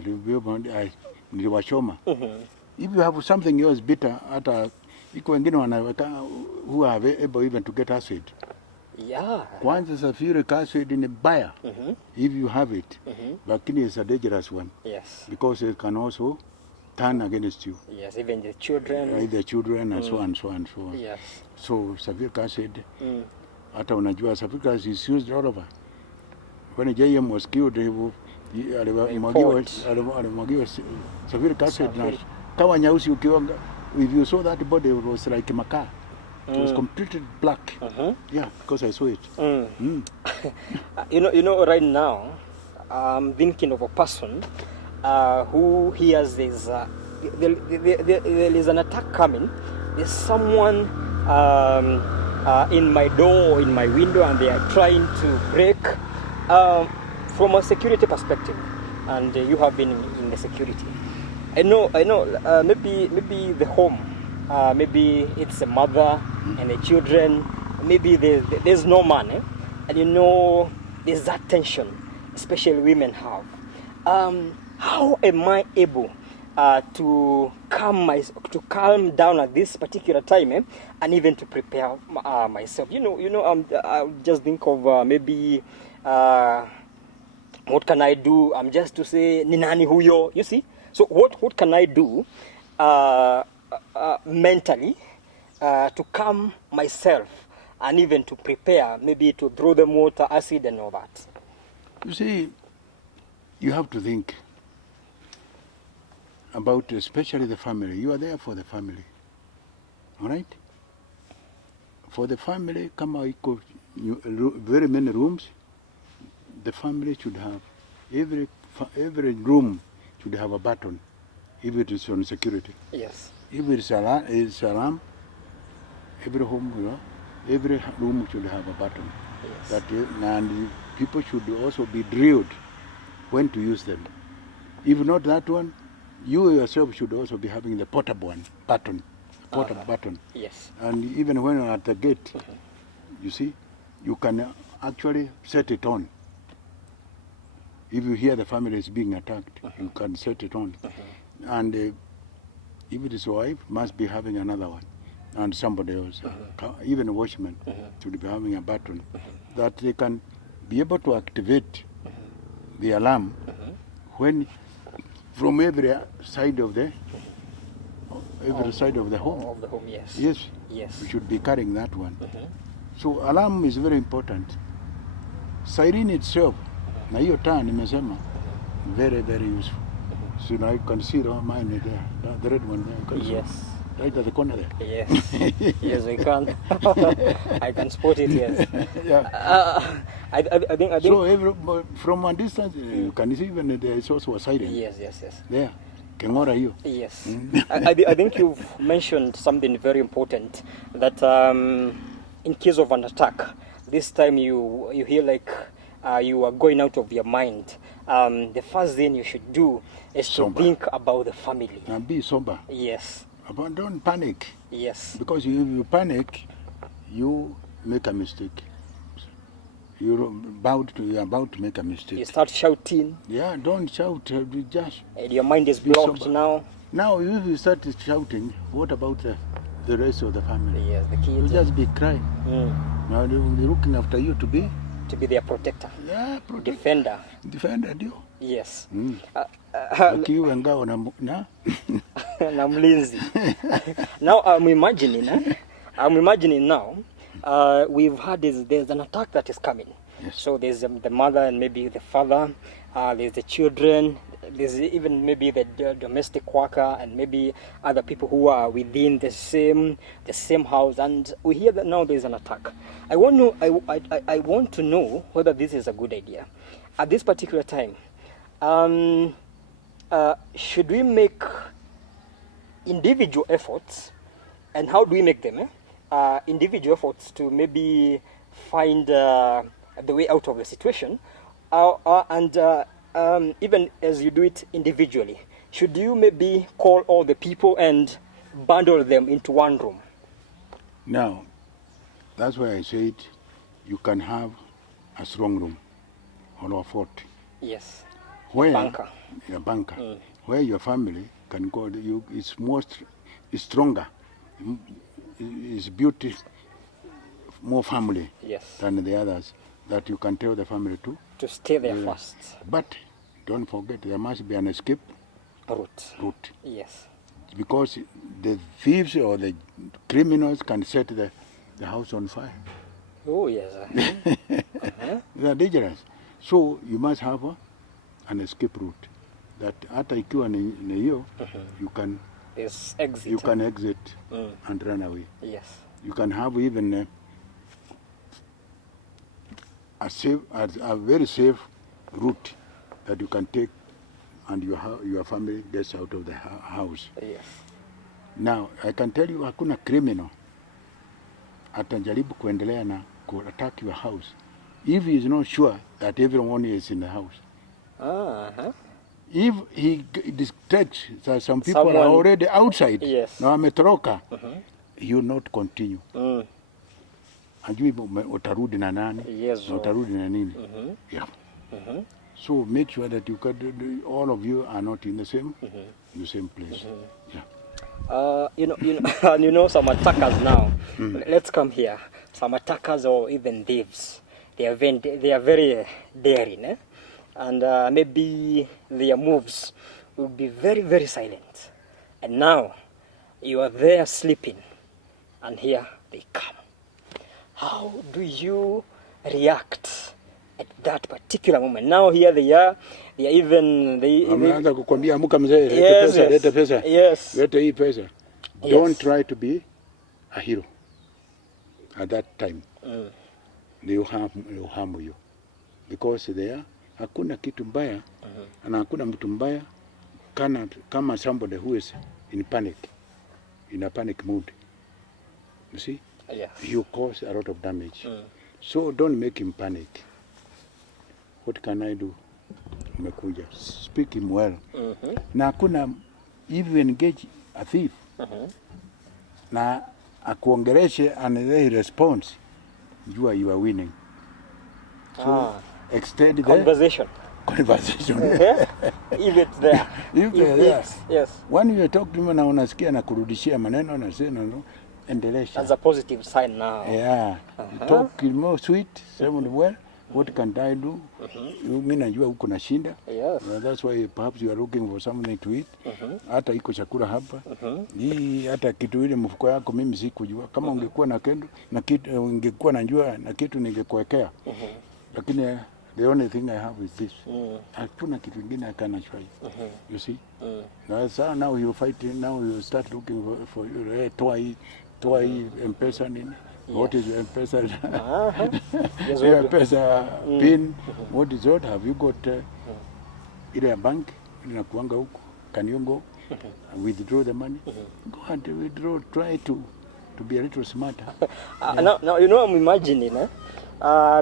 niliwachoma. If you have something else bitter, hata iko wengine wanaweka who are able even to get acid. Yeah. Kwanza sulfuric acid ni baya if you have it, lakini it's a dangerous one. Yes. Because it can also turn against you. Yes, even the children. The children and so on, so on, so on. Yes. So sulfuric acid, hata unajua sulfuric acid is used all over. When JM was killed, alimwagiwa sulfuric acid na kawa nyeusi ukionga. If you saw that body, it was like makaa. It was completely black. Yeah, because I saw it. You know, right now, I'm thinking of a person who hears there is an attack coming. There's someone in my door or in my window, and they are trying to break from a security perspective. And you have been in the security. I know. Maybe the home, maybe it's a mother and the children. Maybe there's no man, and you know there's that tension, especially women have. How am I able to calm down at this particular time, and even to prepare myself? I just think of maybe. What can I do? I'm just to say ni nani huyo. You see. So what can I do mentally to calm myself and even to prepare, maybe to throw the water, acid and all that? You see, you have to think about especially the family. You are there for the family. All right? For the family, kama iko very many rooms, the family should have, every room should have a button, if it is on security. Yes. If it is alarm, every home, every room should have a button. Yes. And people should also be drilled when to use them. If not that one, you yourself should also be having the portable button. Button. Yes. And even when you're at the gate, you see, you can actually set it on. If you hear the family is being attacked, you can set it on. And if it is a wife, must be having another one. And somebody else, even a watchman, should be having a button that they can be able to activate the alarm when from every side of the side of the home. Of the home, yes. Yes. Yes. We should be carrying that one. So alarm is very important. Siren itself, na hiyo taa nimesema, very, very useful. So now you can see mine there, the red one there. Yes. Right at the corner there. Yes. Yes, I can. I can spot it, yes. Yeah. I think. So from one distance, you can see even there is also a siren. Yes. There. Kengora hiyo. Yes. I think you've mentioned something very important, that in case of an attack, this time you hear like you are going out of your mind, the first thing you should do is to think about the family. And be sober. Yes. But don't panic. Yes. Because if you panic, you make a mistake. You're about to make a mistake. You start shouting. Yeah, don't shout. Just and your mind is blocked now. Now, if you start shouting, what about the rest of the family? Yes, the kids. You just be crying. Now they will be looking after you to be their protector. Yeah, defender. Defender, ndio. Yes. Wakiwa ngao na na mlinzi. Now I'm imagining now. We've heard there's an attack that is coming. Yes. So there's the mother and maybe the father. There's the children. There's even maybe the domestic worker and maybe other people who are within the same house. And we hear that now there's an attack. I want to know whether this is a good idea at this particular time. Should we make individual efforts, and how do we make them? Individual efforts to maybe find the way out of the situation, and even as you do it individually, should you maybe call all the people and bundle them into one room? Now, that's why I said you can have a strong room or a fort. Yes. Where bunker. A bunker. Where your family can go. It's stronger. It's beauty, more family. Yes. Than the others that you can tell the family to stay there first. But don't forget, there must be an escape route. Yes. Because the thieves or the criminals can set the house on fire. Oh, yes. They are dangerous. So you must have an escape route that hata ikiwa ni hiyo, you can exit and run away. Yes. You can have even a very safe route that you can take, and your family gets out of the house. Yes. Now, I can tell you, hakuna criminal atajaribu kuendelea na attack your house if he is not sure that everyone is in the house. If he detects that some people are already outside, na wametoroka, he will not continue. Ajui utarudi na nani, utarudi na nini. Yeah. So make sure that all of you are not in the same place. Yeah. You know some attackers now. Let's come here. Some attackers or even thieves, they are very daring, eh? And maybe their moves will be very, very silent. And now you are there sleeping, and here they come. How do you react at that particular moment? Now here they are Wameanza kukwambia amuka mzee, leta pesa. Yes. Leta hii pesa. Don't try to be a hero at that time. They will harm you. Because there hakuna kitu mbaya, na hakuna mtu mbaya kama somebody who is in a panic mood. You see? Yes. You cause a lot of damage. So don't make him panic. What can I do? Umekuja. Speak him well. Na hakuna, if you engage a thief, na akuongereshe and they response, you are winning. So extend the conversation. If it's there. If there. Yes. When you talk to him na unasikia na kurudishia maneno na sema endelesha. That's a positive sign now. Yeah. Talk more sweet, say well. What can I do? Mimi najua uko na shinda. Yes. That's why perhaps you are looking for something to eat. Hata iko chakula hapa. Hii hata kitu ile mfuko yako mimi sikujua. Kama ungekuwa na kendo na kitu ungekuwa najua na kitu ningekuwekea. Lakini the only thing I have is this. Hakuna kitu kingine I can try. You see? Now you fight, now you start looking for toy M-Pesa nini? What is M-Pesa? M-Pesa pin. What is that? Have you got ile bank inakuanga huko? Can you go withdraw the money? Go and withdraw. Try to be a little smarter. Now you know I'm imagining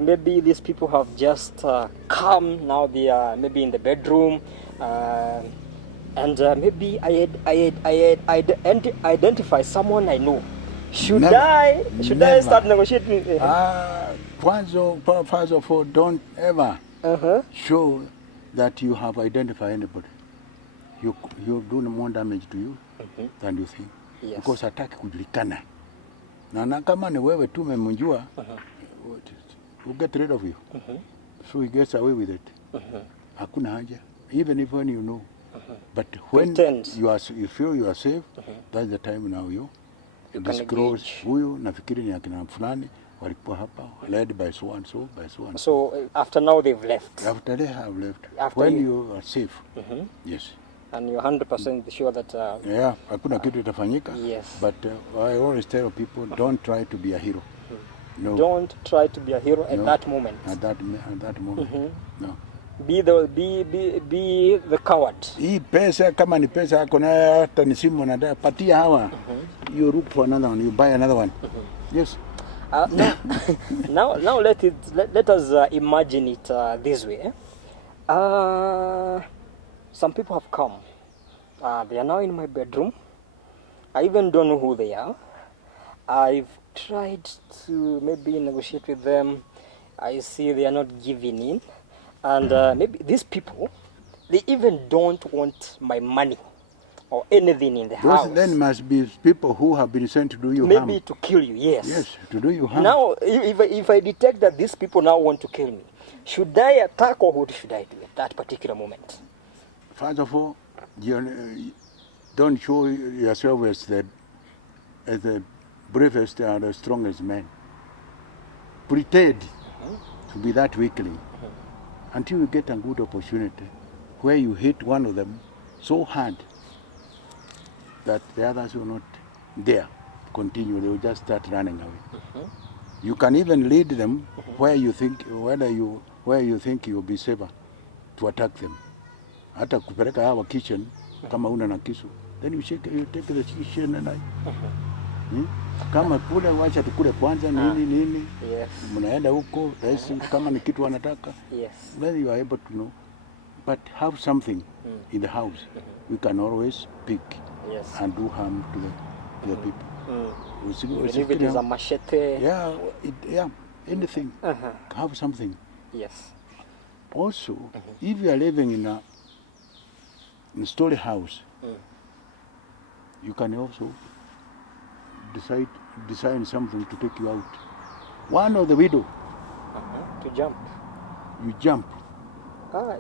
Maybe these people have just come, now they are maybe in the bedroom, and maybe I identify someone I know. Should I start negotiating? First of all, don't ever show that you have identified anybody. You do more damage to you than you think. Yes. Because hataki kujulikana. Na kama ni wewe tu umemjua, we'll get rid of you. So he gets away with it. Hakuna haja. Even if when you know. But when you feel you are safe, that's the time now you disclose huyu nafikiri ni akina fulani walikuwa hapa, led by so and so, by so and so. So after now they've left? After they have left. After when you are safe. Yes. And you're 100% sure that... yeah, hakuna kitu itafanyika. Yes. But I always tell people, don't try to be a hero. No. Don't try to be a hero at that moment. At that moment. No. Be the coward. Hii pesa kama ni pesa yako na hata ni simu na patia hawa. You look for another one, you buy another one. Yes. Now let us imagine it this way. Some people have come. They are now in my bedroom. I even don't know who they are. I've tried to maybe negotiate with them. I see they are not giving in. And maybe these people, they even don't want my money or anything in the house. Those then must be people who have been sent to do you harm. Maybe to kill you, yes. Yes, to do you harm. Now, if I detect that these people now want to kill me, should I attack or what should I do at that particular moment? First of all, don't show yourself as the bravest or the strongest man. Pretend to be that weakling until you get a good opportunity where you hit one of them so hard that the others will not dare continue. They will just start running away. You can even lead them where you think you'll be safer to attack them. Hata kupeleka hawa kitchen kama una na kisu, then you take the kitchen and kama kule wacha tukule kwanza nini. Yes. Mnaenda huko kama ni kitu wanataka. Yes. Then you are able to know. But have something in the house. We can always pick and do harm to the people. Even if it is a machete. Yeah, anything. Have something. Yes. Also, if you are living in a story house, you can also design something to take you out. One of the widow. To jump. You jump.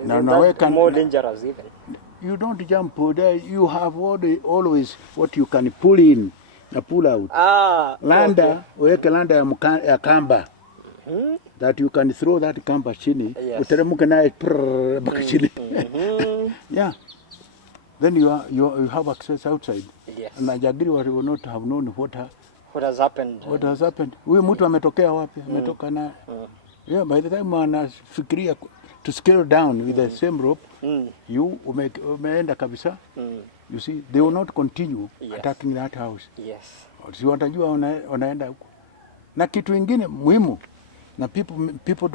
Isn't that more dangerous even? You don't jump there. You have always what you can pull in and pull out. Landa, weke landa ya kamba. That you can throw that kamba chini. Uteremuke naye mpaka chini. Yeah. Then you have access outside. Yes. And Najagiri will not have known what has happened. What has happened. Huyu mtu ametokea wapi? Ametoka na. Yeah, by the time anafikiria to scale down with the same rope, you umeenda kabisa. You see, they will not continue attacking that house. Yes. Si watajua wanaenda huko. Na kitu ingine muhimu, na people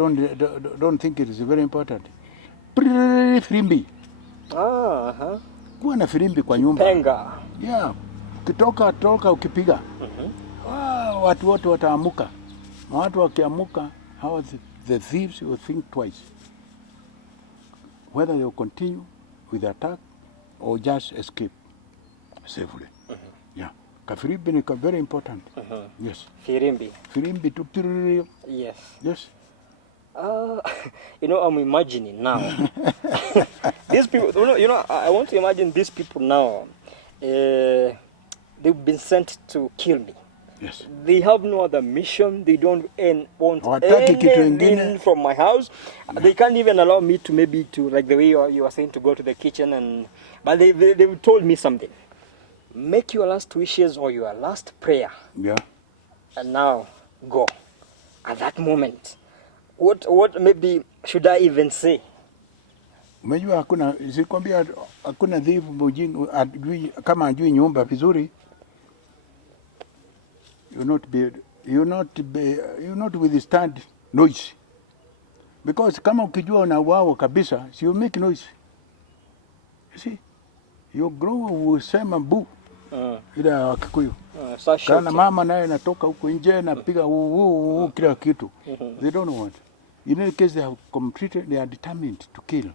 don't think it is very important. Firimbi. Kuwa na firimbi kwa nyumba. Penga. Yeah. Ukitoka ukipiga. Watu wote wataamuka. Na watu wakiamuka, how the thieves will think twice whether they will continue with the attack or just escape safely. Yeah. Kafirimbi ni very important. Yes. Firimbi. Firimbi tu. Yes. Yes. I'm imagining now. These people, I want to imagine these people now. They've been sent to kill me. Yes. They have no other mission. They don't want anything from my house. They can't even allow me to like the way you were saying, to go to the kitchen. But they've told me something. Make your last wishes or your last prayer. Yeah. And now go. At that moment, what maybe should I even say? Umejua hakuna dhivu kama ajui nyumba vizuri. You not withstand noise. Because kama ukijua unauawa kabisa, so you make noise. You see, your grower will sema bu. Ile Wakikuyu. Kana mama naye natoka huko nje na piga kila kitu. They don't want. In any case, they are determined to kill.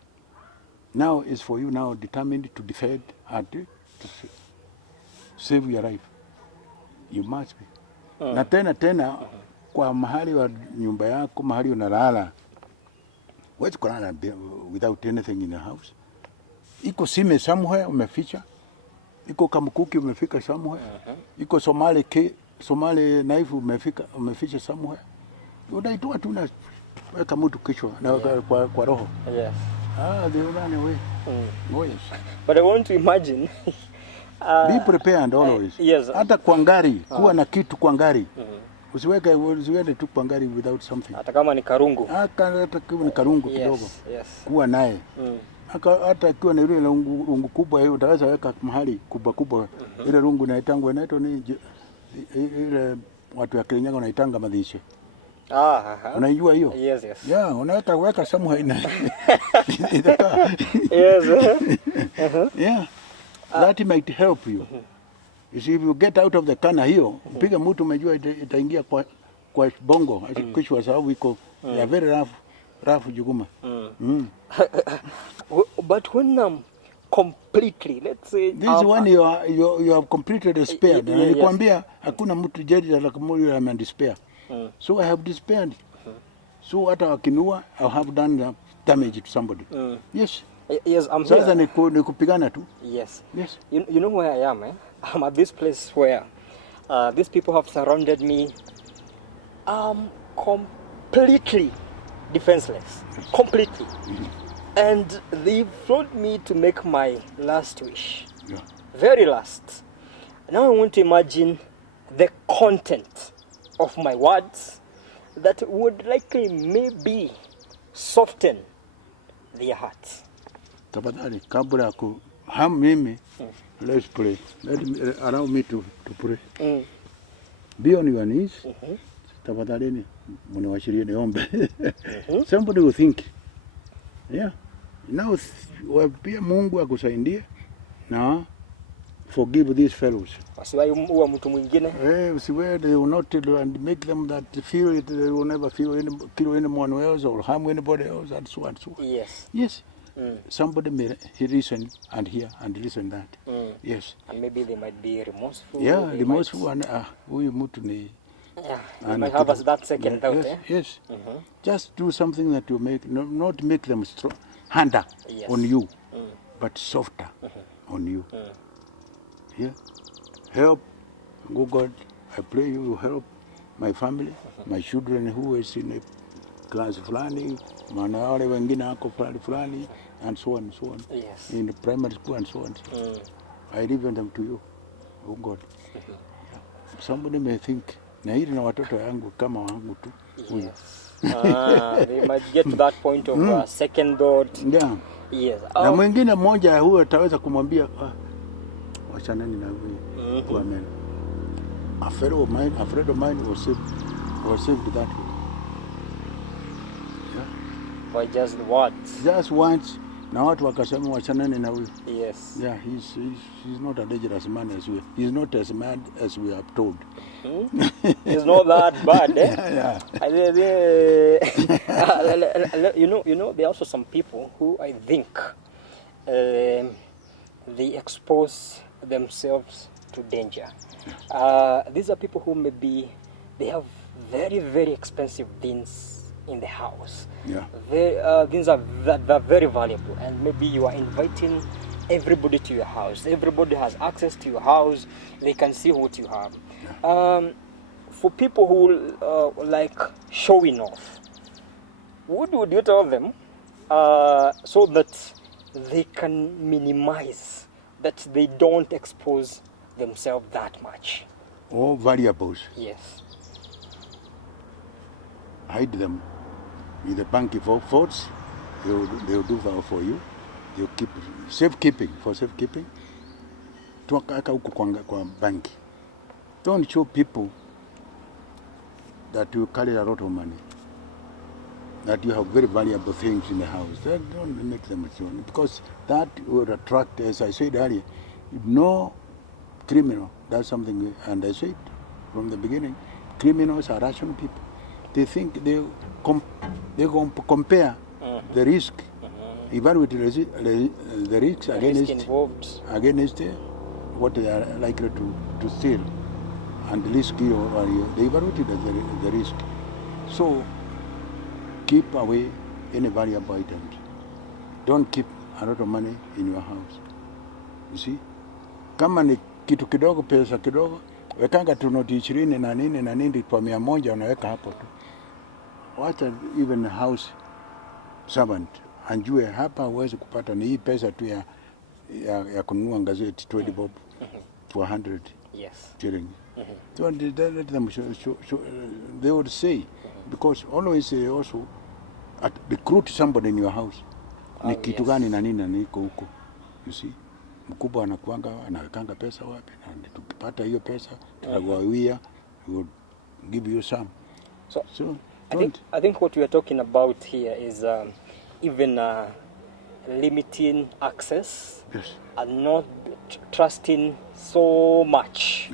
Now is for you now determined to defend and to save your life. You must be. Na tena kwa mahali wa nyumba yako, mahali unalala, huwezi kulala without anything in the house. Iko sime somewhere umeficha, iko kamkuki umefika somewhere, iko Somali knife umeficha somewhere. Unaitoa tu na weka mtu kichwa na kwa roho. Yes. They run away. Oh, yes. But I want to imagine. Be prepared always. Yes. Hata kwa ngari, kuwa na kitu kwa ngari. Usiweke tu kwa ngari without something. Hata kama ni karungu. Hata kama ni karungu kidogo. Yes. Kuwa naye. Hata kiwa na ile rungu kubwa hiyo utaweza weka mahali kubwa. Ile rungu inaitangwa ni ile watu ya Kenya wanaitanga madhishe. Unajua hiyo? Yes. Yeah, unaweza weka somewhere in. Yes. Yeah. That might help you. You see, if you get out of the kana hiyo, piga mtu umejua itaingia kwa bongo, kichwa sababu iko ya very rough juguma. But when completely, let's say this one you have completed despaired. Nilikwambia hakuna mtu jadi atakamuli ame despair. So I have despaired. So hata wakinua I have done damage to somebody. Yes. Yes, I'm here. Sasa ni kupigana tu. Yes. Yes. You know where I am, eh? I'm at this place where these people have surrounded me. I'm completely defenseless. Completely. And they told me to make my last wish. Yeah. Very last. Now I want to imagine the content of my words that would likely maybe soften their hearts. Tafadhali kabla ya mimi, let's pray. Allow me to pray. Be on your knees. Tafadhali mniwashirie niombe. Somebody will think. Yeah. Now pia Mungu akusaidie na forgive these fellows. Wasiwahi uwa mtu mwingine. Usiwe they will not and make them that feel it, they will never kill anyone else or harm anybody else and so on. Yes. Yes. Somebody may listen and hear and listen that. Yes. And maybe they might be remorseful. Yeah, remorseful and huyu mtu ni. Yeah, they might have us that second doubt. Yes. Just do something that you not make them strong, harder on you, but softer on you. Yeah. Help, go God. I pray you help my family, my children who is in a class fulani, maana wale wengine wako fulani, and so on and so on. Yes. In the primary school and so on. I leave them to you, oh God. Somebody may think, na hili na watoto yangu kama wangu tu. Yes. They might get to that point of second thought. Yeah. Yes. Na mwingine mmoja huyo ataweza kumwambia wachanani na huyu kwa mimi. A friend of mine was saved that way. Yeah. By just words. Just once, na watu wakasema wachanani na huyu. Yes. Yeah, he's not a dangerous man he's not as mad as we have told. It's not that bad, eh? Yeah. You know, there are also some people who I think they expose themselves to danger. These are people who maybe they have very, very expensive things in the house. Yeah. Things are very valuable, and maybe you are inviting everybody to your house. Everybody has access to your house. They can see what you have. Yeah. For people who like showing off, what would you tell them so that they can minimize, that they don't expose themselves that much? All variables. Yes. Hide them in the bank vaults. They'll do that for you. They'll keep safekeeping. Tuwaka huku kwa banki. Don't show people that you carry a lot of money. that you have very valuable things in the house. Don't make them so, because that would attract, as I said earlier, no criminal does something, and I said from the beginning, criminals are rational people. They think they compare the risk, evaluate the risks against what they are likely to steal, and the risk they evaluate the risk. So keep away any valuable items. Don't keep a lot of money in your house. You see, kama ni kitu kidogo, pesa kidogo, wekanga tu noti 20 na nini kwa 100 unaweka hapo tu. Wacha even house servant anjue hapa uweze kupata ni hii pesa tu ya kununua gazeti 20 bob for 100 shillings. So let them they would say, because always they also recruit somebody in your house. Ni kitu gani na nini niko huko. You see, mkubwa anakuanga anawekanga pesa wapi, na tukipata hiyo pesa tutagawia, we will give you some. So I think what we are talking about here is even limiting access, and not trusting so much.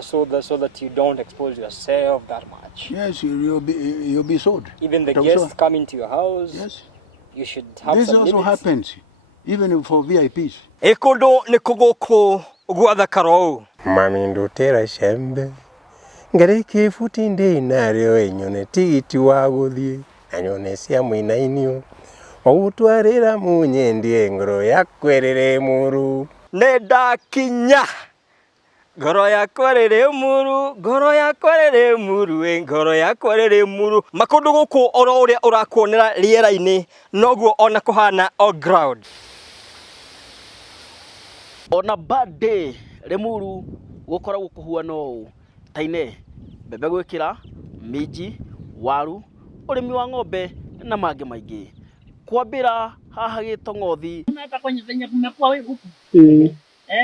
So that you don't expose yourself that much. Yes, you'll be sold. Even the guests coming to your house. Yes. You should have this some also limits. happens even for VIPs. Ekodo nikogoko gwa karou. Mami ndutera shembe. Ngareke futi ndi nario enyone tigiti wa guthie. Anyone cia muinainio. Ogutwarira munyendi ngoro yakwerere muru. Nenda kinya. Ngoro yakwerere muru, ngoro yakwerere muru, ngoro yakwerere muru. Makundu guku oro uria urakuonera riera-ini noguo ona kuhana on ground. On a bad day, Lemuru gukora gukuhuana ũũ taine mbembe gwĩkĩra minji, waru, ũrĩmi wa ng'ombe na mangĩ maingĩ. Kwambĩra haha Gĩtong'othi. Hata kwenye venye kumekuwa wewe huku.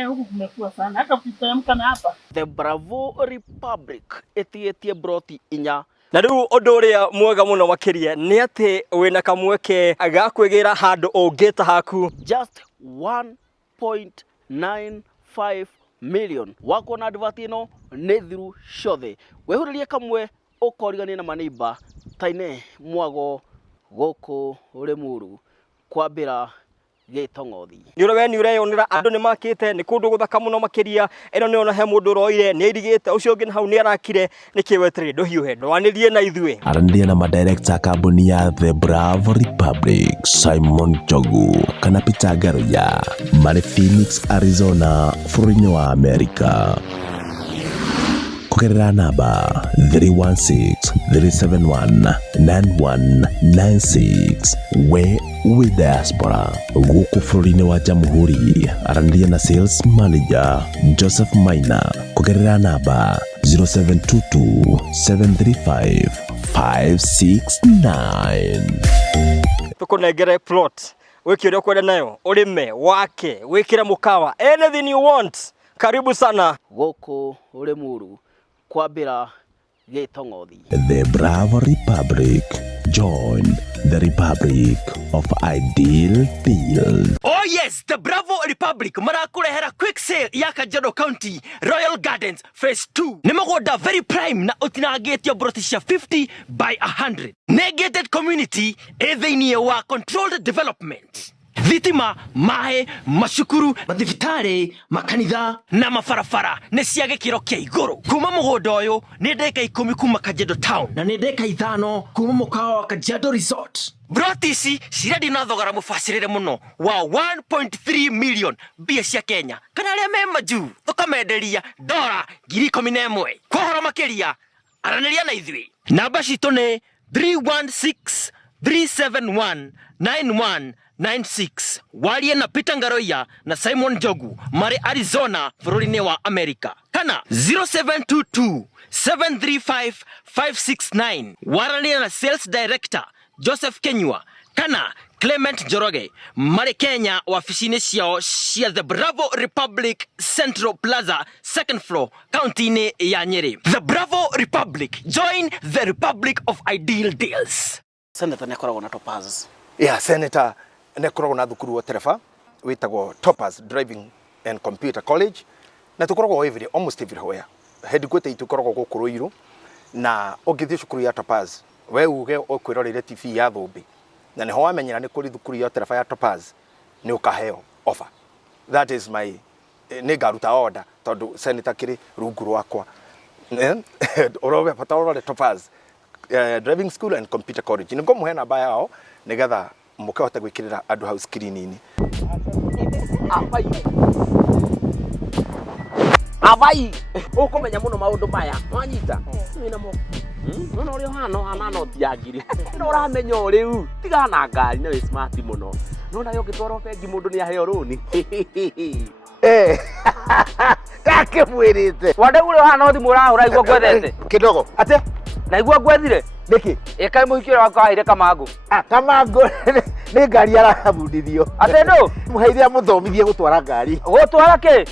Huku kumekuwa sana. Hata ukiteremka na hapa. The Bravo Republic ĩtigĩtie broti 4. Na rĩu ũndũ ũrĩa mwega mũno makĩria nĩ atĩ wĩna kamweke ga kwĩgĩra handũ ũngĩta haku. Just 1.95 million. Wako na advert ĩno nĩ through Shothe. Wehũrĩrie kamwe ũkorigania na maneiba taine mwago gũkũ Limuru kwambĩra Gĩtong'othi. Ni ure we ni ureyonera andu ni makite ni kundu guthaka muno makiria eno ni ona he mundu roire ni irigite ucio ungi hau ni arakire ni kiwetire nduhiuhe ndwanirie na ithue arandiria na madirector kambuni ya The Bravo Republic Simon Jogu kana Peter Garoya mari Phoenix Arizona bũrũri-inĩ wa America kugerera namba 316-371-9196 we with diaspora guku bũrũri-inĩ wa Jamhuri arandiria na sales manager Joseph Maina kugerera namba 0722-735-569 tukunengere plot wikire kwenda nayo urime wake wikire mukawa anything you want karibu sana guku Limuru kwambĩra Gĩtong'othi. The Bravo Republic. Join the Republic of Ideal Deals. Oh yes, the Bravo Republic marakurehera quick sale ya Kajiado County Royal Gardens Phase 2. Nimagoda very prime na utinagĩtio broti cia 50 by 100. Negated community ethĩinĩ wa controlled development. Thitima, maĩ, macukuru, mathibitarĩ, makanitha na mabarabara nĩ cia gĩkĩro kĩa igũrũ. Kuma mũgũnda ũyũ nĩ ndeka 10 kuma Kajiado Town na nĩ ndeka 5 kuma mũkawa wa Kajiado Resort. Broti ici cirendi na thogora mũbacĩrĩre mũno wa 1.3 million mbia cia Kenya. Kana arĩa me majuu tũkamenderia $11,000. Kwa ũhoro makĩria aranĩria na ithuĩ. Namba citũ nĩ 316-371-9196. Warie na Peter Garoya na Simon Jogu mari Arizona bũrũri-inĩ wa America. Kana 0722-735-569. Warie na sales director Joseph Kenyua kana Clement Njoroge mari Kenya wabici-inĩ ciao cia The Bravo Republic Central Plaza 2nd floor county-inĩ ya Nyeri. The Bravo Republic. Join the Republic of Ideal Deals. Senator nekoragwo na Topaz. Senator nekoragwo na thukuru wa tereba witagwo Topaz Driving and Computer College na tukoragwo almost everywhere. Headquarter itukoragwo guku Ruiru na ungithie cukuru ya Topaz we uge okwiroreire TV ya Thumbi na niho wamenyera ni kuri thukuru ya tereba ya Topaz ni ukaheo offer. That is my negaruta order tondu senator kiri rungu rwakwa orobe patorore Topaz Driving School and Computer College. Ngo muhe namba yao nigetha mukahota gwikirira andu hau screen-ini. Avai ukumenya muno maundu maya wanyita wina mo no uri hana no tiagiri no uramenya uriu tigana ngari na we smart muno no nayo gitwaro bengi mundu ni aheo runi Gake mwirite wande uri hana thimu urahura igwa gwethete kidogo ate na igwa gwethire niki eka muhikira wakaire Kamango Kamango ni ngari arabundithio ate ndo muheithia muthomithie gutwara ngari gutwara ke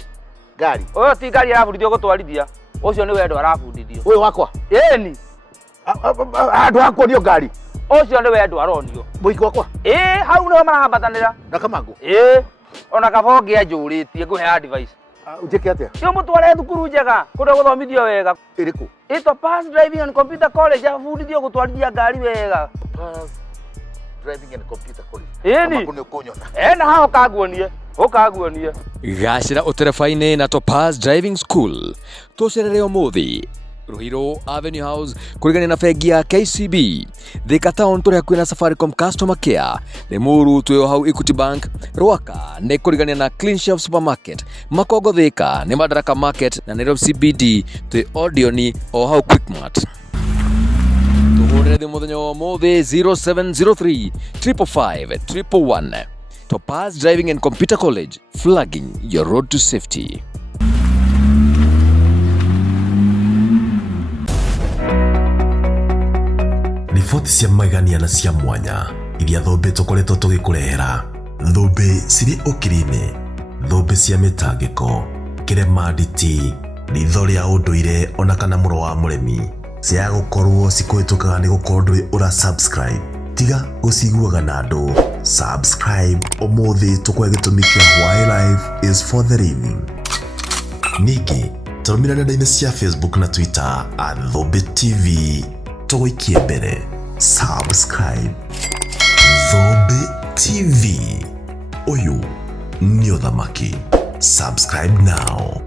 ngari oyo ti ngari arabundithio gutwarithia ucio ni wendo arabundithio uyu wakwa ni andu akonio ngari ucio ni wendo aronio muiko wakwa hau no marahambatanira na Kamango ona kabonge anjuritie nguhe advice ujeke atia yo mutware thukuru njega kundo guthomithio wega iriku Topaz Driving and Computer College afundithio gutwarithia ngari wega Driving and Computer College ni kunyona na hao kaguonie gacira utereba-ini na Topaz Driving School tucerere umuthi Ruhiro Avenue House kurigania na bengi ya KCB Thika Town turi hakuhi na Safaricom Customer Care Limuru tuyo hau Equity Bank Rwaka ni kurigania na Clean Shelf Supermarket Makongo Thika ni Madaraka Market na Nairobi CBD tuyo Odeoni o hau Quickmart tuhurire thimu muthenya wa umuthi 0703 555 111 Topaz Driving and Computer College, flagging your road to safety. Riboti cia magania na cia mwanya iria thombe tukoretwo tugikurehera thombe ciri ukiri-ini thombe cia mitangiko kirema nditi ritho ria unduire ona kana muro wa muremi cia gukorwo cikuhitukaga ni gukorwo ndui ura subscribe tiga guciguaga na andu subscribe umuthi tukwe gitumi kia why life is for the living niki turumira nenda-ini cia Facebook na Twitter @Thombe TV tuguikie mbere subscribe Thombe TV uyu ni uthamaki subscribe now.